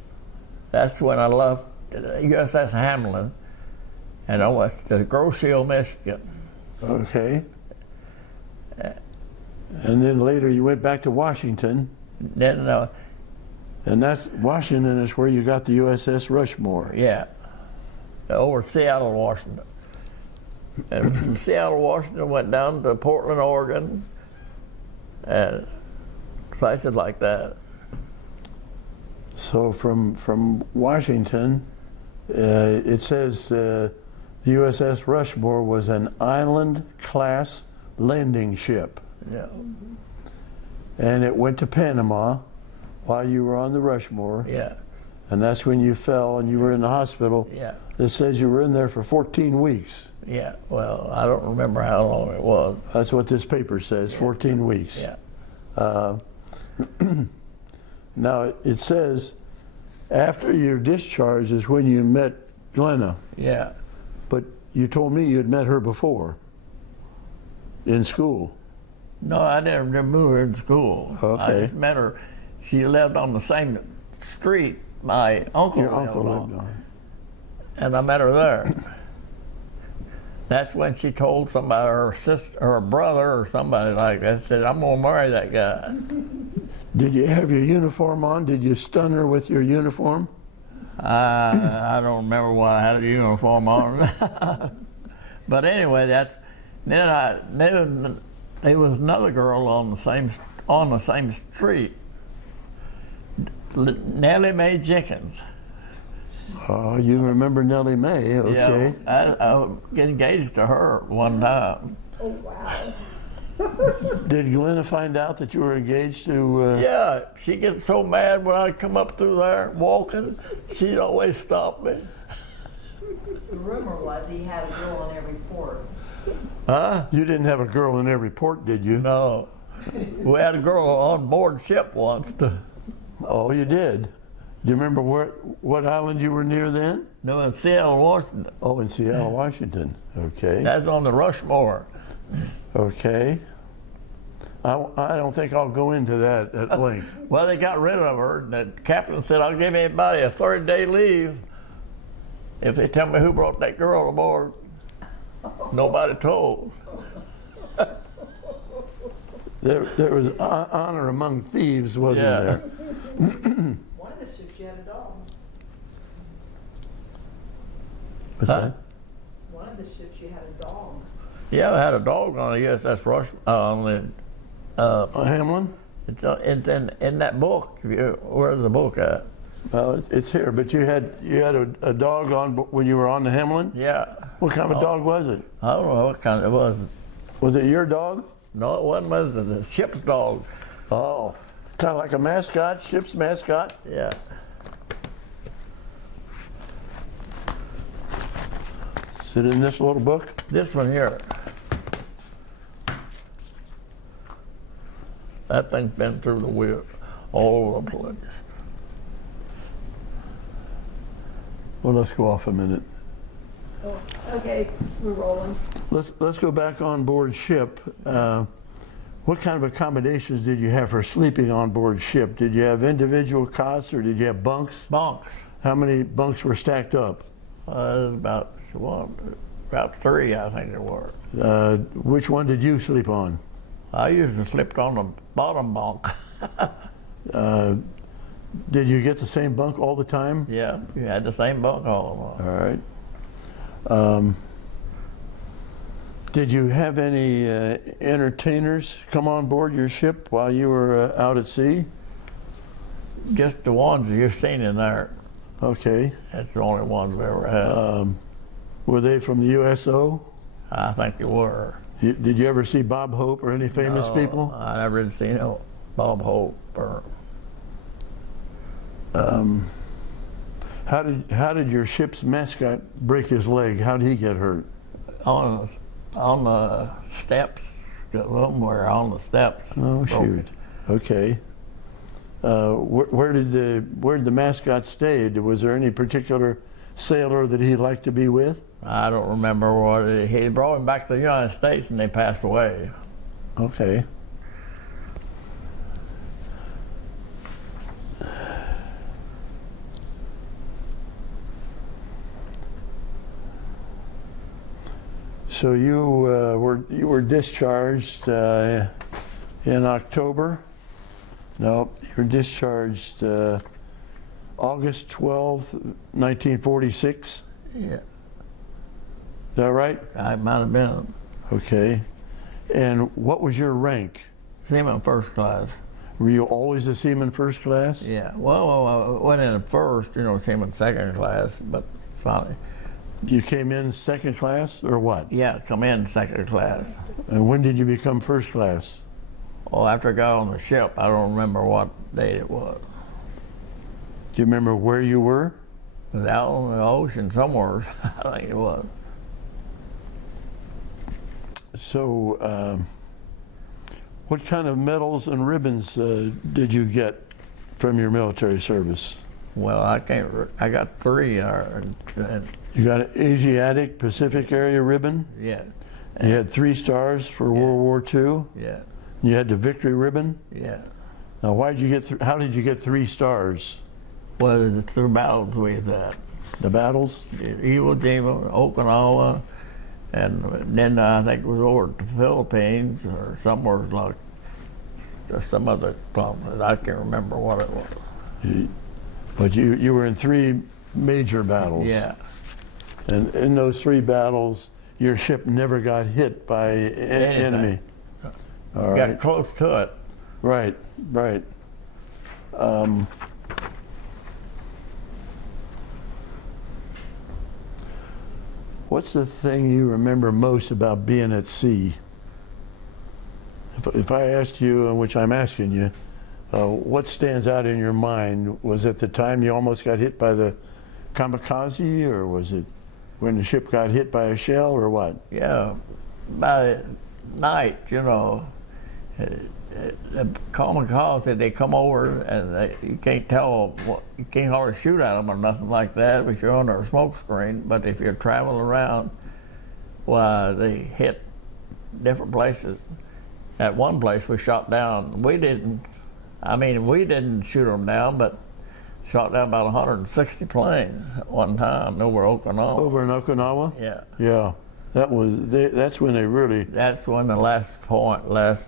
that's when I left USS Hamlin, and I went to Grosse Ile, Michigan. Okay. And then later you went back to Washington, Then, and that's Washington is where you got the USS Rushmore. yeah, over Seattle, Washington. And from Seattle, Washington, went down to Portland, Oregon, and places like that. So from Washington, it says the USS Rushmore was an island-class landing ship, Yeah, and it went to Panama while you were on the Rushmore, yeah, and that's when you fell and you were in the hospital. yeah, It says you were in there for 14 weeks. yeah. Well, I don't remember how long it was. That's what this paper says, 14 weeks. Yeah, Now, it says after your discharge is when you met Llano, yeah. but you told me you had met her before in school. No, I never knew her in school. Okay. I just met her. She lived on the same street my uncle Your lived uncle lived on, on. and I met her there. That's when she told somebody, her sister, her brother, or somebody like that, said, "I'm gonna marry that guy." Did you have your uniform on? Did you stun her with your uniform? I don't remember why I had a uniform on. But anyway, then there was another girl on the same street, Nellie Mae Jenkins. Oh, you remember Nellie Mae, okay. Yeah, I got engaged to her one time. Oh, wow. Did Glenna find out that you were engaged to... Yeah, she gets so mad when I come up through there walking, she'd always stop me. The rumor was he had a girl on every port. Huh? You didn't have a girl in every port, did you? No. We had a girl on board ship once. Oh, you did? Do you remember what island you were near then? No, in Seattle, Washington. Oh, in Seattle, Washington. Okay. That's on the Rushmore. Okay. I don't think I'll go into that at length. Well, they got rid of her, and the captain said, "I'll give anybody a 30-day leave if they tell me who brought that girl aboard." Nobody told. There was honor among thieves, wasn't Yeah. there? One of the ships you had a dog. What's Huh? that? One of the ships you had a dog. Yeah, I had a dog on the USS Rush. Hamlin? It's in that book. Where's the book at? Well, it's here, but you had a dog on when you were on the Hamlin? Yeah. What kind of dog was it? I don't know what kind it was. Was it your dog? No, it wasn't. It was the ship's dog. Oh, kind of like a mascot, ship's mascot? Yeah. Is it in this little book? This one here. That thing's been through the wheel all over the place. Well, let's go off a minute. Oh, okay, we're rolling. Let's go back on board ship. What kind of accommodations did you have for sleeping on board ship? Did you have individual cots or did you have bunks? Bunks. How many bunks were stacked up? About 3, I think there were. Which one did you sleep on? I usually slept on the bottom bunk. Did you get the same bunk all the time? Yeah, you had the same bunk all All right. Did you have any entertainers come on board your ship while you were out at sea? along. Just the ones you've seen in there. Okay. That's the only ones we ever had. Were they from the USO? I think they were. Did you ever see Bob Hope or any famous No, people? I never did see no Bob Hope or. How did your ship's mascot break his leg? How did he get hurt? On the steps. Some were on the steps. Oh, Broke shoot. it. Okay. where did the mascot stay? Was there any particular sailor that he liked to be with? I don't remember what he brought him back to the United States and they passed away. Okay. So you were discharged in October? No, you were discharged August 12th, 1946. Yeah, Is that right? I might have been Okay. And what was your rank? Seaman first class. Were you always a seaman first class? Yeah, well, I went in first, Seaman second class, but finally, You came in second class or what? yeah, come in second class. And when did you become first class? Well, after I got on the ship, I don't remember what date it was. Do you remember where you were? It was out on the ocean somewhere, I think it was. So, what kind of medals and ribbons did you get from your military service? Well, I got 3. You got an Asiatic Pacific Area ribbon. Yeah, You had 3 stars for World War II. yeah, You had the Victory ribbon. yeah. Now, why did you get? How did you get 3 stars? Well, the 3 battles we was at. The battles. Iwo Jima, Okinawa, and then I think it was over to the Philippines or somewhere like some other problem. I can't remember what it was. But you were in 3 major battles. Yeah, And in those 3 battles, your ship never got hit by enemy. All right. got close to it. Right. Right. What's the thing you remember most about being at sea? If I asked you, and which I'm asking you, what stands out in your mind? Was it the time you almost got hit by the kamikaze, or was it when the ship got hit by a shell, or what? Yeah, by night, the kamikaze, they come over and you can't tell you can't hardly shoot at them or nothing like that if you're under a smoke screen. But if you're traveling around, why they hit different places. At one place we shot down. We didn't shoot them down, but shot down about 160 planes at one time over Okinawa. Over in Okinawa? Yeah. Yeah. That's when they really. That's when the last point, That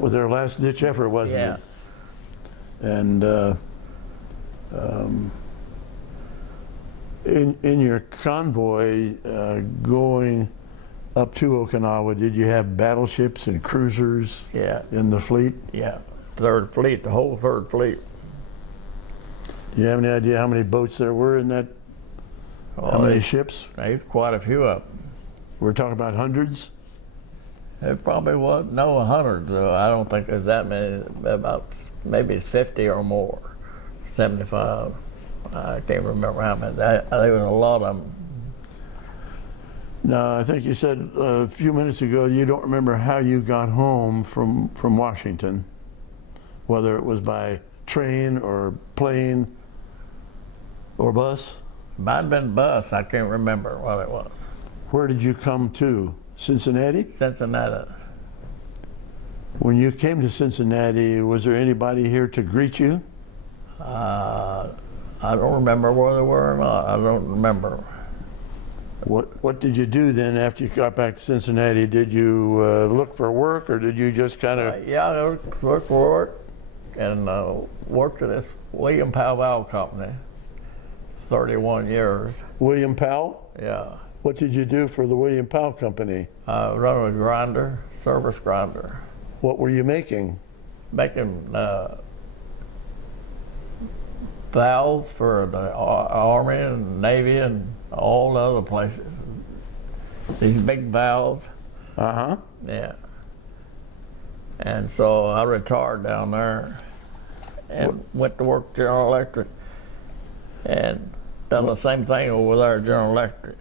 was their last ditch effort, wasn't yeah. it? And in your convoy going up to Okinawa, did you have battleships and cruisers Yeah. in the fleet? Yeah. Third Fleet, the whole Third Fleet. Do you have any idea how many boats there were in that? How many ships? There's quite a few up. We're talking about hundreds? There probably was, no, hundreds, though. I don't think there's that many, about maybe 50 or more, 75. I can't remember how many. There was a lot of them. No, I think you said a few minutes ago you don't remember how you got home from Washington, whether it was by train or plane or bus. Might have been bus, I can't remember what it was. Where did you come to? Cincinnati? Cincinnati. When you came to Cincinnati, was there anybody here to greet you? I don't remember where they were or not. I don't remember. What did you do then after you got back to Cincinnati? Did you look for work, or did you just kind of? Yeah, I worked for work and worked at this William Powell Valve Company, 31 years. William Powell? Yeah. What did you do for the William Powell Company? Run a grinder, service grinder, What were you making? making valves for the Army and Navy and all the other places. These big valves, Uh-huh. yeah. And so I retired down there and went to work General Electric and done the same thing over there at General Electric.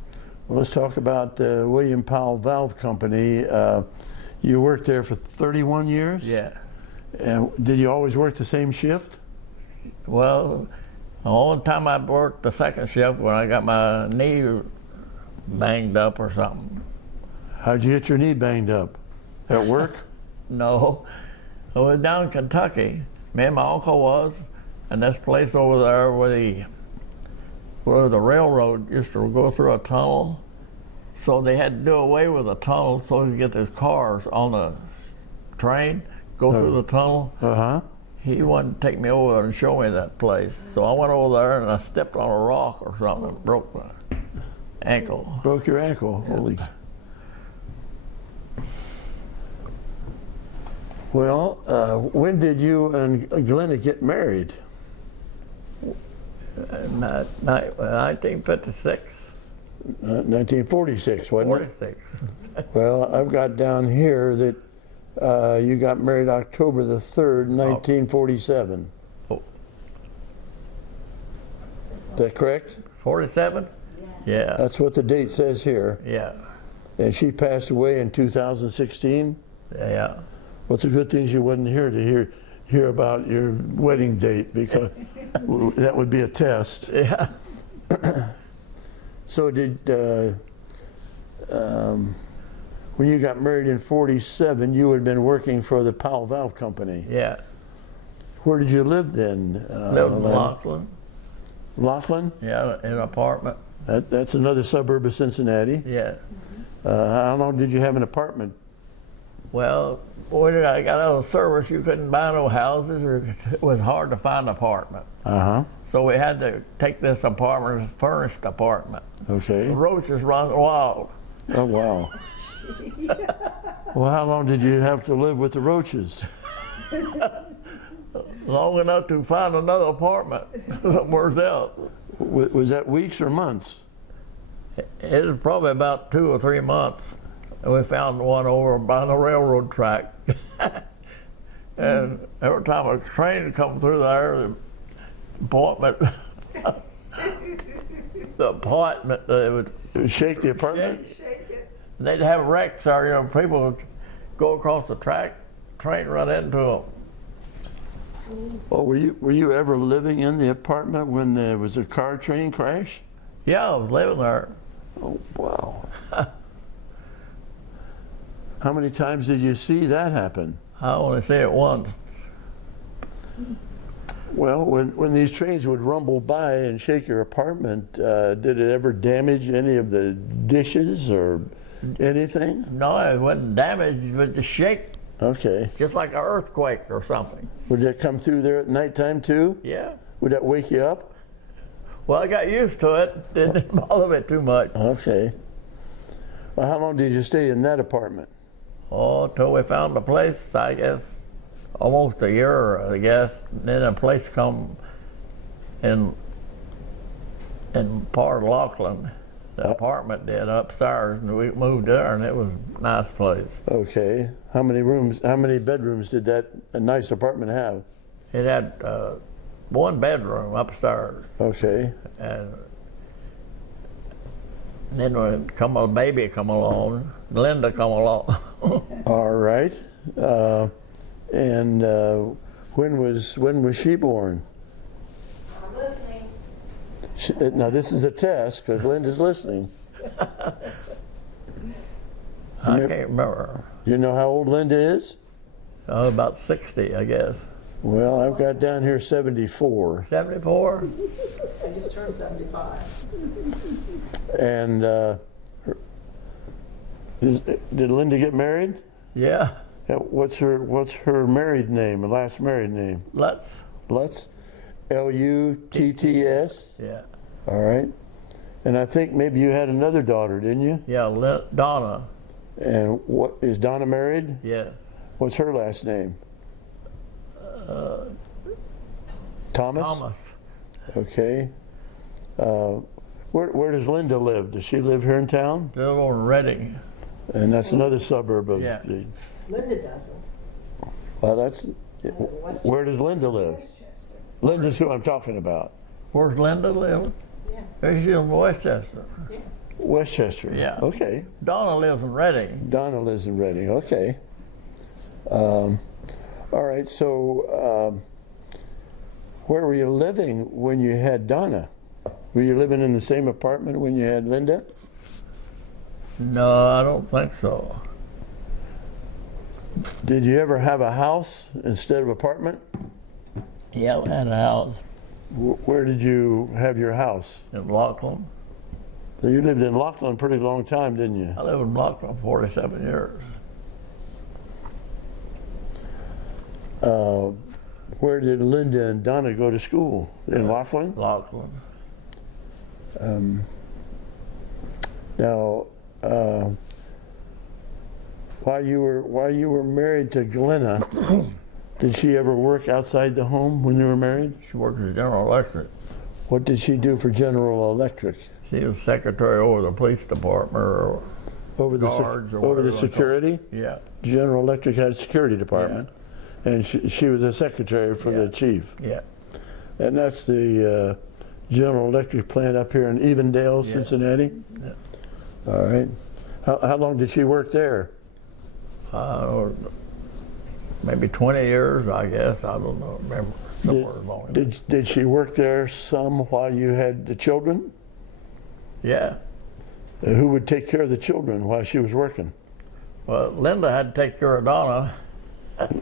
Well, let's talk about the William Powell Valve Company. You worked there for 31 years? Yeah. And did you always work the same shift? Well, the only time I worked the second shift when I got my knee banged up or something. How'd you get your knee banged up? At work? No, I was down in Kentucky. Me and my uncle was, and this place over there where the railroad used to go through a tunnel. So they had to do away with the tunnel so you get these cars on the train, go through the tunnel. Uh-huh. He wanted to take me over there and show me that place. So I went over there and I stepped on a rock or something and broke my ankle. Broke your ankle. Yeah. Holy. Well, when did you and Glenda get married? 1956. 1946, wasn't it? 46. Well, I've got down here that you got married October the 3rd, 1947. Oh. Is that correct? 47? Yes. Yeah. That's what the date says here. Yeah. And she passed away in 2016. Yeah. What's a good thing she wasn't here to hear about your wedding date, because that would be a test. Yeah. So did, when you got married in 47, you had been working for the Powell Valve Company. Yeah. Where did you live then? Lived in Laughlin. Laughlin? Yeah, in an apartment. That's another suburb of Cincinnati. Yeah. How long did you have an apartment? Well, when I got out of service, you couldn't buy no houses, or it was hard to find an apartment. Uh-huh. So we had to take this apartment as a furnished apartment. Okay. The roaches run wild. Oh, wow. Well, how long did you have to live with the roaches? Long enough to find another apartment somewhere else. Was that weeks or months? It was probably about 2 or 3 months. And we found one over by the railroad track. And every time a train would come through there, the apartment, they would It would shake the apartment? Shake it. they'd have wrecks there, you know, people would go across the track, train run into them. Oh, were you ever living in the apartment when there was a car train crash? Yeah, I was living there. Oh, wow. How many times did you see that happen? I only see it once. Well, when these trains would rumble by and shake your apartment, did it ever damage any of the dishes or anything? No, it wasn't damaged, but just shake, Okay. just like an earthquake or something. Would that come through there at nighttime too? Yeah. Would that wake you up? Well, I got used to it. Didn't bother me too much. Okay. Well, how long did you stay in that apartment? Oh, till we found a place, I guess, almost a year, I guess. Then a place come in part of Laughlin. The apartment did upstairs, and we moved there, and it was a nice place. Okay. How many bedrooms did that nice apartment have? It had 1 bedroom upstairs, Okay. and then when a baby come along, Linda come along. All right. And when was she born? I'm listening. Now this is a test because Linda's listening. I can't remember. You know how old Linda is? About 60, I guess. Well, I've got down here 74. 74? I just turned 75. And did Linda get married? Yeah. What's her married name? Her last married name? Let's. Lutz, Lutts. Yeah. All right. And I think maybe you had another daughter, didn't you? Yeah, Donna. And what is Donna married? Yeah. What's her last name? Thomas. Thomas. Okay. Where does Linda live? Does she live here in town? Still on Reading. And that's another suburb of. Yeah. Linda doesn't. Well, that's. Where does Linda live? Westchester. Linda's who I'm talking about. Where's Linda live? Yeah. She's in Westchester. Westchester. Yeah. Okay. Donna lives in Reading. Donna lives in Reading. Okay. All All right, so where were you living when you had Donna? Were you living in the same apartment when you had Linda? No, I don't think so. Did you ever have a house instead of apartment? Yeah, we had a house Where did you have your house? in Lachlan. So you lived in Lachlan a pretty long time, didn't you? I lived in Lachlan 47 years. Where did Linda and Donna go to school? In Lachlan? Lachlan. Now, while you were married to Glenna, did she ever work outside the home when you were married? She worked at General Electric. What did she do for General Electric? She was secretary over the police department or Over the guards or over whatever the they call it. security? Yeah, General Electric had a security department, and she was a secretary for the chief. yeah. And that's the General Electric plant up here in Evendale, Yeah. Cincinnati? Yeah. All right. How long did she work there? Maybe 20 years, I guess. I don't know. Remember somewhere along. Did she work there some while you had the children? Yeah. Who would take care of the children while she was working? Well, Linda had to take care of Donna.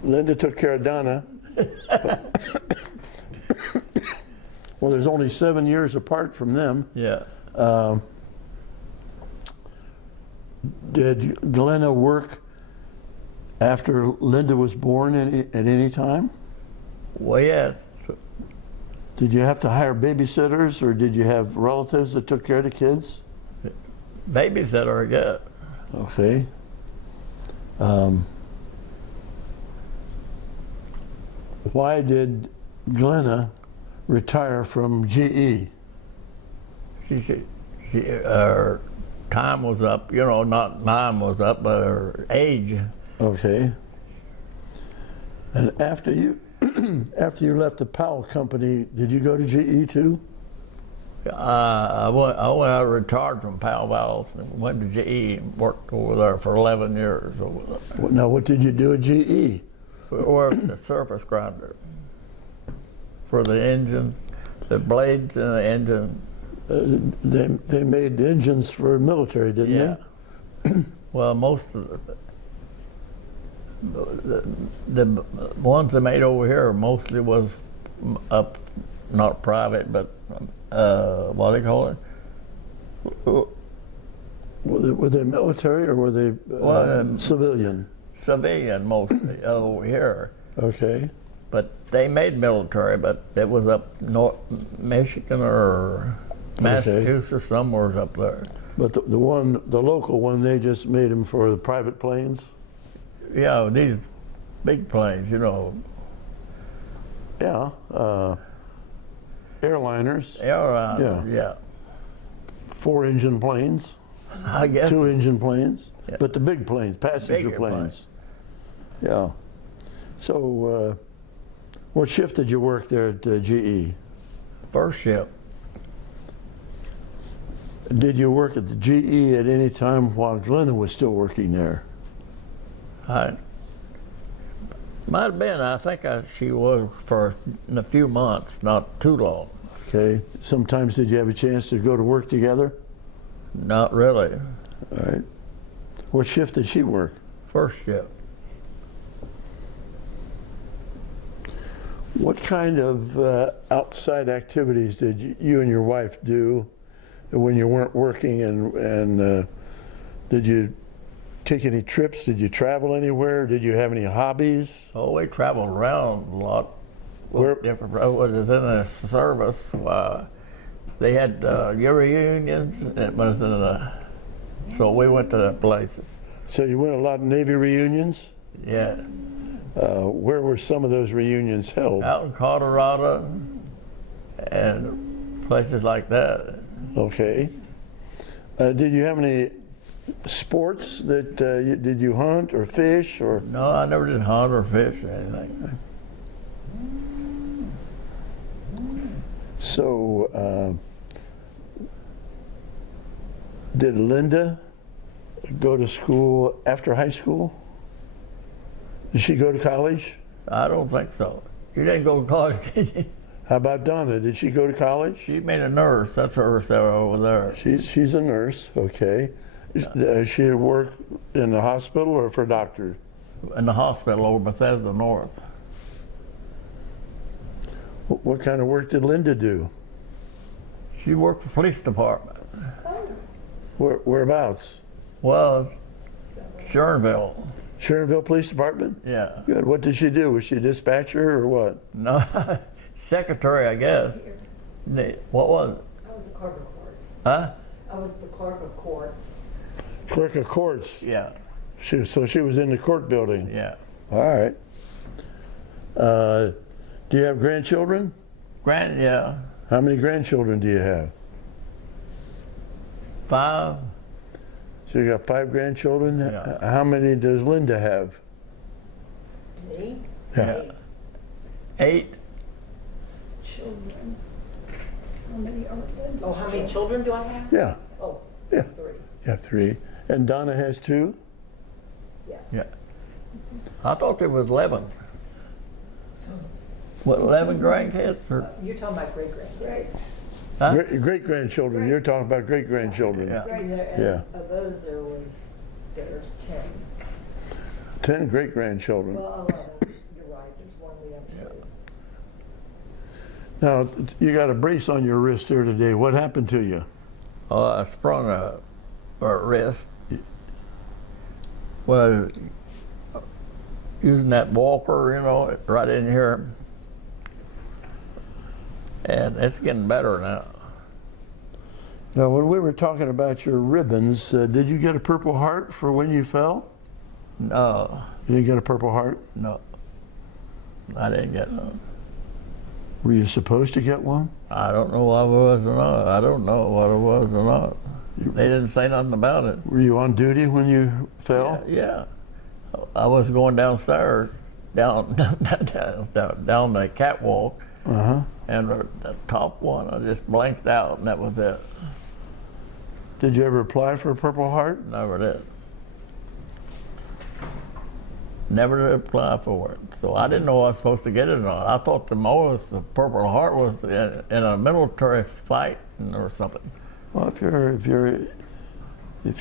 Linda took care of Donna. Well, there's only 7 years apart from them. Yeah. Did Glenna work after Linda was born at any time? Well, yeah. Did you have to hire babysitters, or did you have relatives that took care of the kids? Babysitter, I guess. Okay. Why did Glenna retire from GE? Her time was up, you know, not time was up, but her age. Okay. And after you after you left the Powell Company, did you go to GE too? I went out retired from Powell Valves and went to GE and worked over there for 11 years over there. Now, what did you do at GE? We worked the surface grinder for the engine, the blades and the engine. They made engines for military, didn't Yeah. Well, most of the ones they made over here mostly was up, not private, but what do they call it? they? Were they military or were they civilian? Civilian mostly over here. Okay. But they made military, but it was up North Michigan or Massachusetts, somewhere up there. But the local one, they just made them for the private planes? Yeah, these big planes, you know. Yeah. Airliners, Yeah. 4-engine planes, I guess. 2-engine planes, Yeah. but the big planes, passenger Bigger planes. Yeah. So what shift did you work there at GE? First ship. Did you work at the GE at any time while Glenna was still working there? Might have been. I think she was for a few months, not too long. Okay. Sometimes did you have a chance to go to work together? Not really. All right. What shift did she work? First ship. What kind of outside activities did you and your wife do when you weren't working, and did you take any trips? Did you travel anywhere? Did you have any hobbies? Oh, we traveled around a lot. Where- Different was in the service. They had your reunions. It was so we went to places. So you went a lot of Navy reunions? Yeah, Where were some of those reunions held? out in Colorado and places like that. Okay. Did you have any sports that did you hunt or fish or? No, I never did hunt or fish or anything. So, did Linda go to school after high school? Did she go to college? I don't think so. You didn't go to college, did you? How about Donna? Did she go to college? She made a nurse. That's her over there. She's a nurse, okay. Does she work in the hospital or for doctors? In the hospital over Bethesda North. What kind of work did Linda do? She worked for the police department. Whereabouts? Well, Shernville. Sharonville Police Department? Yeah. Good. What did she do? Was she a dispatcher or what? No, secretary, I guess. What was it? I was the clerk of courts. Huh? I was the clerk of courts. Clerk of courts. Yeah, So she was in the court building. yeah. All right. Do you have grandchildren? Yeah. How many grandchildren do you have? 5. So you got 5 grandchildren? Yeah. How many does Linda have? Me? Yeah. 8. Children. How many are in? Oh, how many children do I have? Yeah. Oh, Yeah. 3. Yeah, 3. And Donna has 2? Yes. Yeah. I thought there was 11. What, 11 grandkids? Or, You're talking about great-grandkids. huh? Great grandchildren. You're talking about great grandchildren. Yeah. Yeah. Of those, there's 10. 10 great grandchildren. Well, 11. You're right. There's one we have saved. Now, you got a brace on your wrist here today. What happened to you? I sprung a wrist. Well, using that walker, you know, right in here. And it's getting better now. Now, when we were talking about your ribbons, did you get a Purple Heart for when you fell? No, You didn't get a Purple Heart? no. I didn't get none. Were you supposed to get one? I don't know what it was or not. I don't know what it was or not. They didn't say nothing about it. Were you on duty when you fell? Yeah. I was going downstairs, down the catwalk, Uh-huh. and the top one, I just blanked out, and that was it. Did you ever apply for a Purple Heart? Never did. Never did apply for it. So I didn't know I was supposed to get it or not. I thought the most the Purple Heart was in a military fight or something. Well, if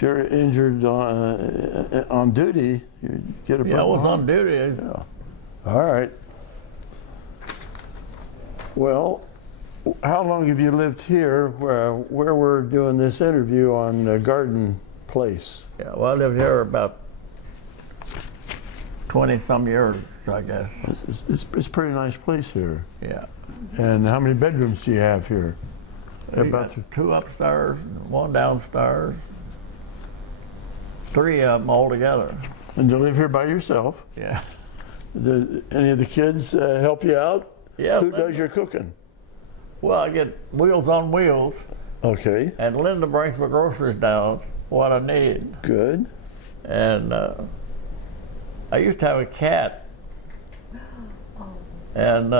you're injured on duty, you get a Purple Yeah, I was Heart. on duty. Yeah. All right. Well, how long have you lived here where we're doing this interview on Garden Place? Yeah, well, I lived here about 20-some years, I guess. It's a pretty nice place here. Yeah. And how many bedrooms do you have here? We got 2 upstairs, 1 downstairs, 3 of them all together. And you live here by yourself? Yeah. Do any of the kids help you out? Yeah. Who does your cooking? Well, I get Wheels on Wheels, Okay, and Linda brings my groceries down, what I need. good. And I used to have a cat, and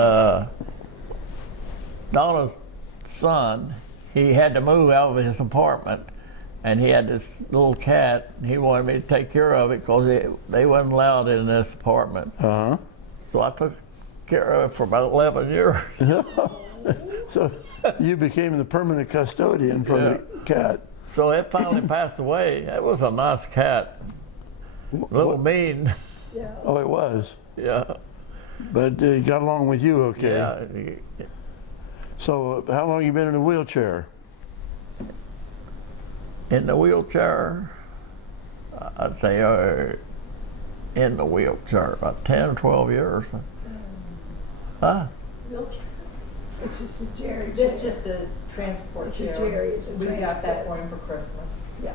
Donna's son, he had to move out of his apartment, and he had this little cat, and he wanted me to take care of it because they wasn't allowed in this apartment. Uh-huh. So I took care of it for about 11 years. So you became the permanent custodian for the cat. So it finally passed away. It was a nice cat, little mean. Yeah. Oh, it was. Yeah, But it got along with you okay. yeah. So how long you been in a wheelchair? In the wheelchair, I'd say in the wheelchair, about 10 or 12 years. Huh? Wheelchair. It's just a Jerry. It's just a transport It's a chair. Jerry, it's a We got that transport. for him for Christmas. Yeah.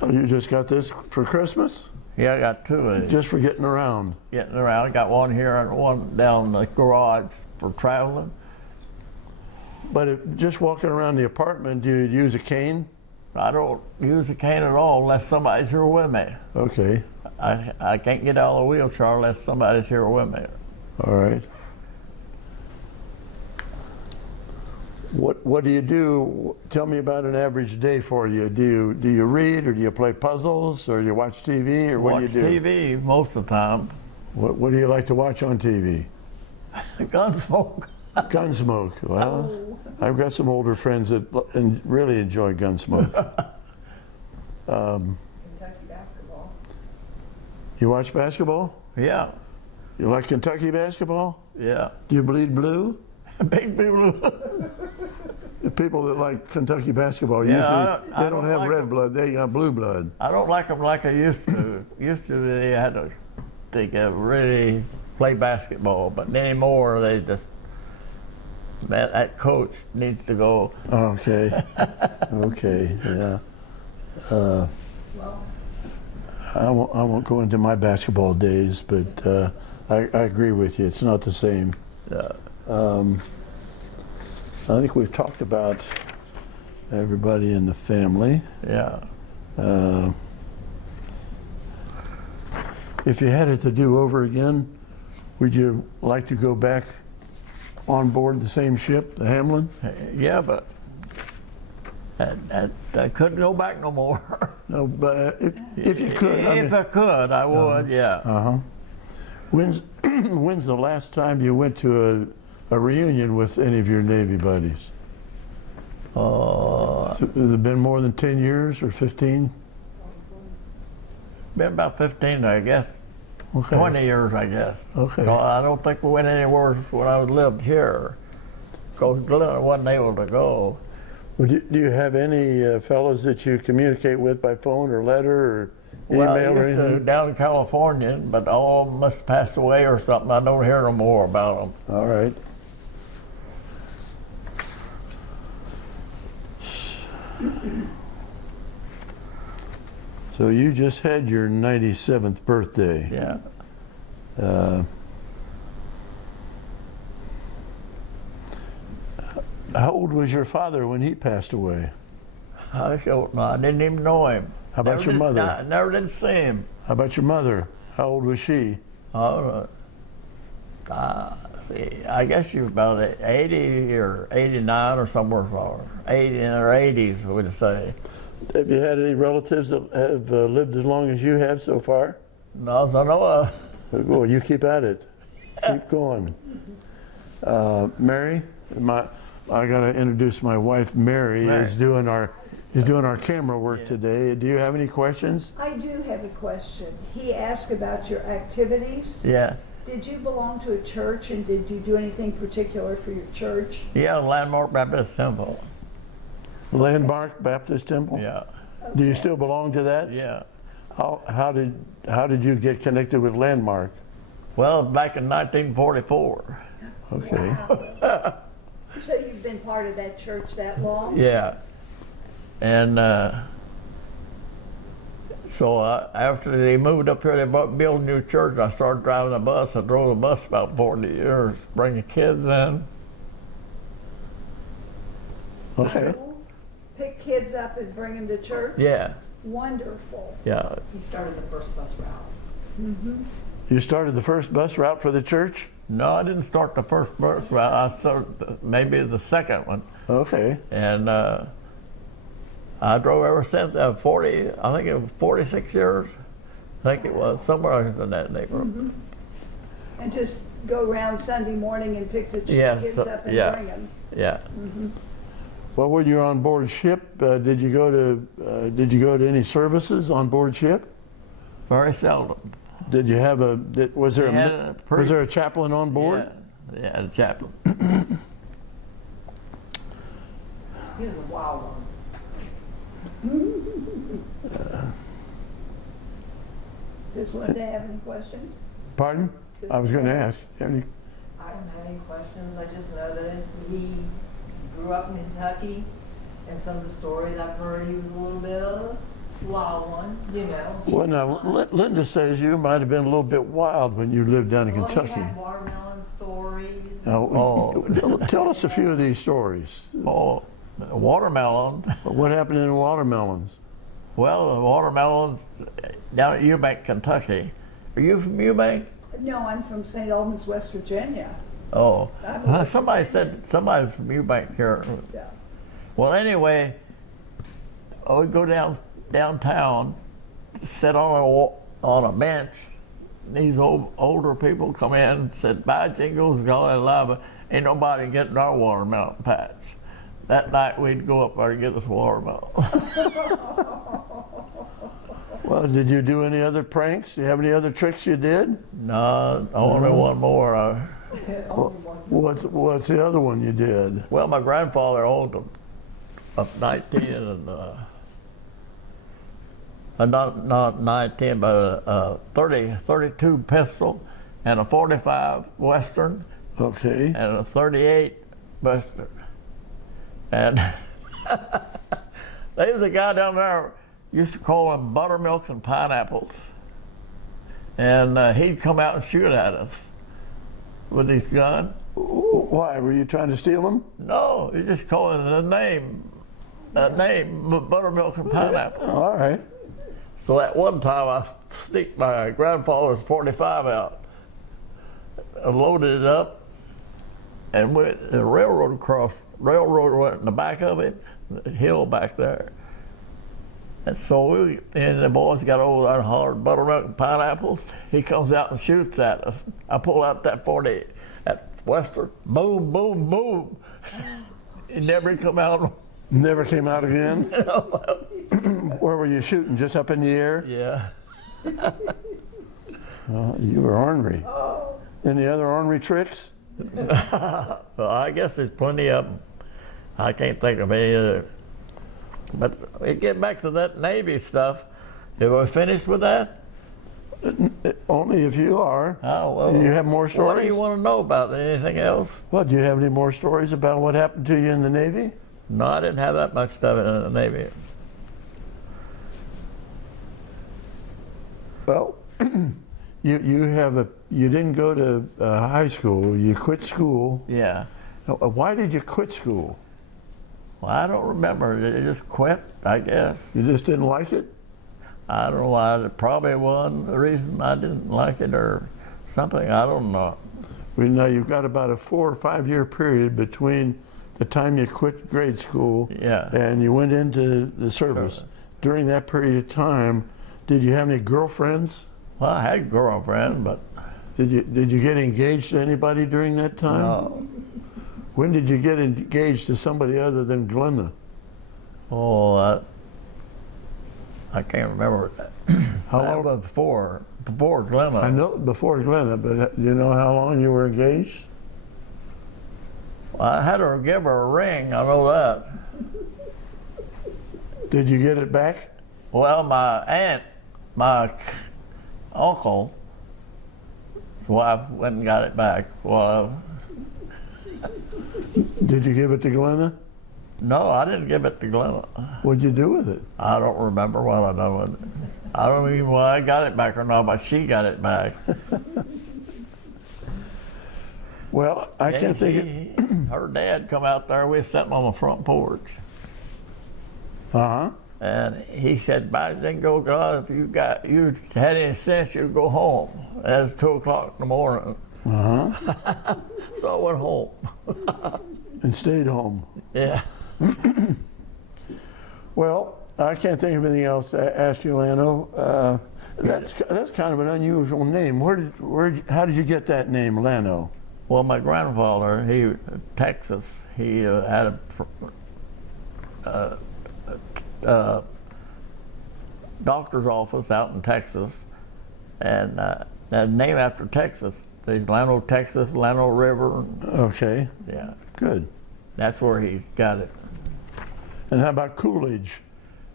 Oh, you just got this for Christmas? Yeah, I got 2 of these. Just for getting around? Getting around. I got one here and one down the garage for traveling. But just walking around the apartment, do you use a cane? I don't use a cane at all unless somebody's here with me. Okay, I can't get out of the wheelchair unless somebody's here with me. all right. What do you do? Tell me about an average day for you. Do you read, or do you play puzzles, or do you watch TV, or what Watch do you do? TV most of the time. What do you like to watch on TV? Gunsmoke. Gunsmoke. Well, Oh. I've got some older friends that really enjoy Gunsmoke. Kentucky basketball. You watch basketball? Yeah, You like Kentucky basketball? yeah. Do you bleed blue? Big blue. The people that like Kentucky basketball Yeah, usually I they don't don't have like red them. blood; they got blue blood. I don't like them like I used to. Used to they had to really play basketball, but anymore they just that coach needs to go. Okay, okay, yeah. Well, I won't go into my basketball days, but I agree with you. It's not the same. I think we've talked about everybody in the family. Yeah. If you had it to do over again, would you like to go back on board the same ship, the Hamlin? Yeah, but I couldn't go back no more. No, but if you could. If I could, I would. Yeah. Uh-huh. When's the last time you went to a reunion with any of your Navy buddies? Has it been more than 10 years or 15? Been about 15, I guess. Okay. 20 years, I guess. Okay. No, I don't think we went anywhere when I lived here, because Glenn wasn't able to go. Well, do you have any fellows that you communicate with by phone or letter or Well, I email or used to anything? down in California, but all of them must pass away or something. I don't hear no more about them. All right. So you just had your 97th birthday. Yeah. How old was your father when he passed away? I don't know. I didn't even know him. How about your mother? I never did see him. How about your mother? How old was she? See, I guess she was about 80 or 89 or somewhere, 80 in her 80s, we'd say. Have you had any relatives that have lived as long as you have so far? No, so no, Well, you keep at it. Keep going. Mary, I got to introduce my wife. Mary Mary. is doing our camera work today. Do you have any questions? I do have a question. He asked about your activities. yeah. Did you belong to a church, and did you do anything particular for your church? Yeah, Landmark Baptist Temple. Landmark Baptist Temple. Yeah, Do you still belong to that? yeah. How did you get connected with Landmark? Well, back in 1944. Okay. Wow. So you've been part of that church that long? Yeah. And so after they moved up here, they built a new church. I started driving a bus. I drove a bus about 40 years, bringing kids in. Okay. Pick kids up and bring them to church? Yeah, Wonderful. yeah. He started the first bus route. You started the first bus route for the church? No, I didn't start the first bus route. I started maybe the second one. Okay. And I drove ever since. 40, I think it was 46 years. I think it was somewhere in that neighborhood. And just go around Sunday morning and pick the Yeah, kids so- up and yeah. bring them? Yeah. Well, when you were on board ship, did you go to any services on board ship? Very seldom. Did you have was there They had a priest. a chaplain on board? Yeah, the chaplain. He was a wild one. Does Linda have any questions? Pardon? I was going to ask. Any- I don't have any questions. I just know that he grew up in Kentucky, and some of the stories I've heard, he was a little bit of a wild one, you know. Well, now, Linda says you might have been a little bit wild when you lived down in Well, Kentucky. he had watermelon stories. Now, tell us a few of these stories. Oh, watermelon. What happened in watermelons? Well, the watermelons down at Eubank, Kentucky. Are you from Eubank? No, I'm from St. Albans, West Virginia. Oh, I'm from West somebody Virginia. said somebody from Eubank here. Yeah. Well, anyway, I would go downtown, sit on a bench these older people come in and said, "Bye, Jingles, golly lava, ain't nobody getting our watermelon patch." That night we'd go up there and get us watermelon. Well, did you do any other pranks? Do you have any other tricks you did? No, only one more. What's the other one you did? Well, my grandfather owned a 19 and not 19, but a 32 pistol and a 45 Western Okay. and a 38 Western. And there was a guy down there, used to call him Buttermilk and Pineapples. And he'd come out and shoot at us with his gun. Why? Were you trying to steal them? No, he just called it a name, Buttermilk and Pineapple. All right. So that one time I sneaked my grandfather's 45 out, I loaded it up, and went the railroad went in the back of it, the hill back there. And so the boys got over there and hollered Buttermilk and Pineapples. He comes out and shoots at us. I pull out that 40, that Western, boom, boom, boom. He never come out. Never came out again? Where were you shooting? Just up in the air? Yeah. You were ornery. Any other ornery tricks? Well, I guess there's plenty of them. I can't think of any other. But we get back to that Navy stuff. Have we finished with that? Only if you are. Oh, well. Do you have more stories? What do you want to know about? Anything else? What, do you have any more stories about what happened to you in the Navy? No, I didn't have that much stuff in the Navy. Well, you didn't go to high school. You quit school. Yeah. Why did you quit school? Well, I don't remember. It just quit, I guess. You just didn't like it? I don't know why. It probably wasn't the reason I didn't like it or something. I don't know. Well, now you've got about a 4 or 5 year period between the time you quit grade school and you went into the service. Sure. During that period of time, did you have any girlfriends? Well, I had a girlfriend, but Did you get engaged to anybody during that time? no. When did you get engaged to somebody other than Glenna? Oh, I can't remember. How That long? was before Llano. I know before Glenna, but do you know how long you were engaged? I had to give her a ring. I know that. Did you get it back? Well, my aunt, my uncle's wife went and got it back. Well, Did you give it to Glenna? no, I didn't give it to Glenna. What'd you do with it? I don't remember what I done with it. I don't even know whether I got it back or not, but she got it back. Well, I can't think of. Her dad come out there. We was sitting on the front porch, Uh-huh. and he said, "By Jingo God, if you had any sense, you'd go home." It's 2:00 in the morning, Uh-huh. so I went home. And stayed home. Yeah. Well, I can't think of anything else to ask you, Llano. That's kind of an unusual name. How did you get that name, Llano? Well, my grandfather, Texas, he had a doctor's office out in Texas, and named after Texas. There's Llano, Texas, Llano River. Okay, Yeah, good. that's where he got it. And how about Coolidge?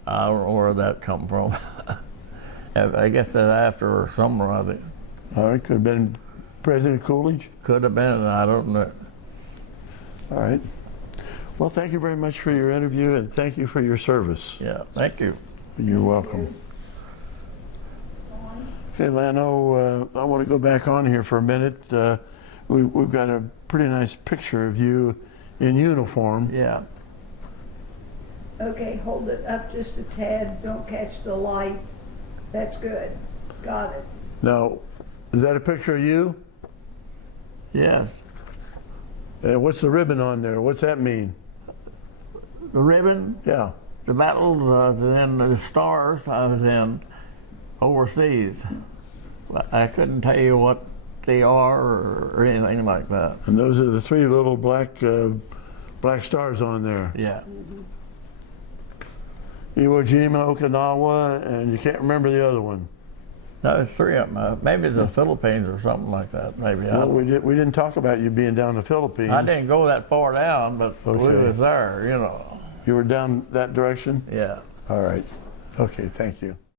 I don't know where that come from. I guess that's after somewhere of it. All right, could have been President Coolidge. Could have been, I don't know. All right. Well, thank you very much for your interview, and thank you for your service. Yeah, thank you. You're welcome. Okay, Llano, I want to go back on here for a minute. We've got a pretty nice picture of you in uniform. Yeah. Okay, hold it up just a tad, don't catch the light. That's good, got it. Now, is that a picture of you? Yes. What's the ribbon on there? What's that mean? The ribbon, Yeah. the battles, then the stars I was in overseas. I couldn't tell you what they are or anything like that. And those are the three little black stars on there. Yeah. Iwo Jima, Okinawa, and you can't remember the other one. No, it's three of them. Maybe the Philippines or something like that. Maybe. Well, we didn't talk about you being down in the Philippines. I didn't go that far down, but we Okay. was there, you know. You were down that direction? Yeah. All right. Okay, thank you.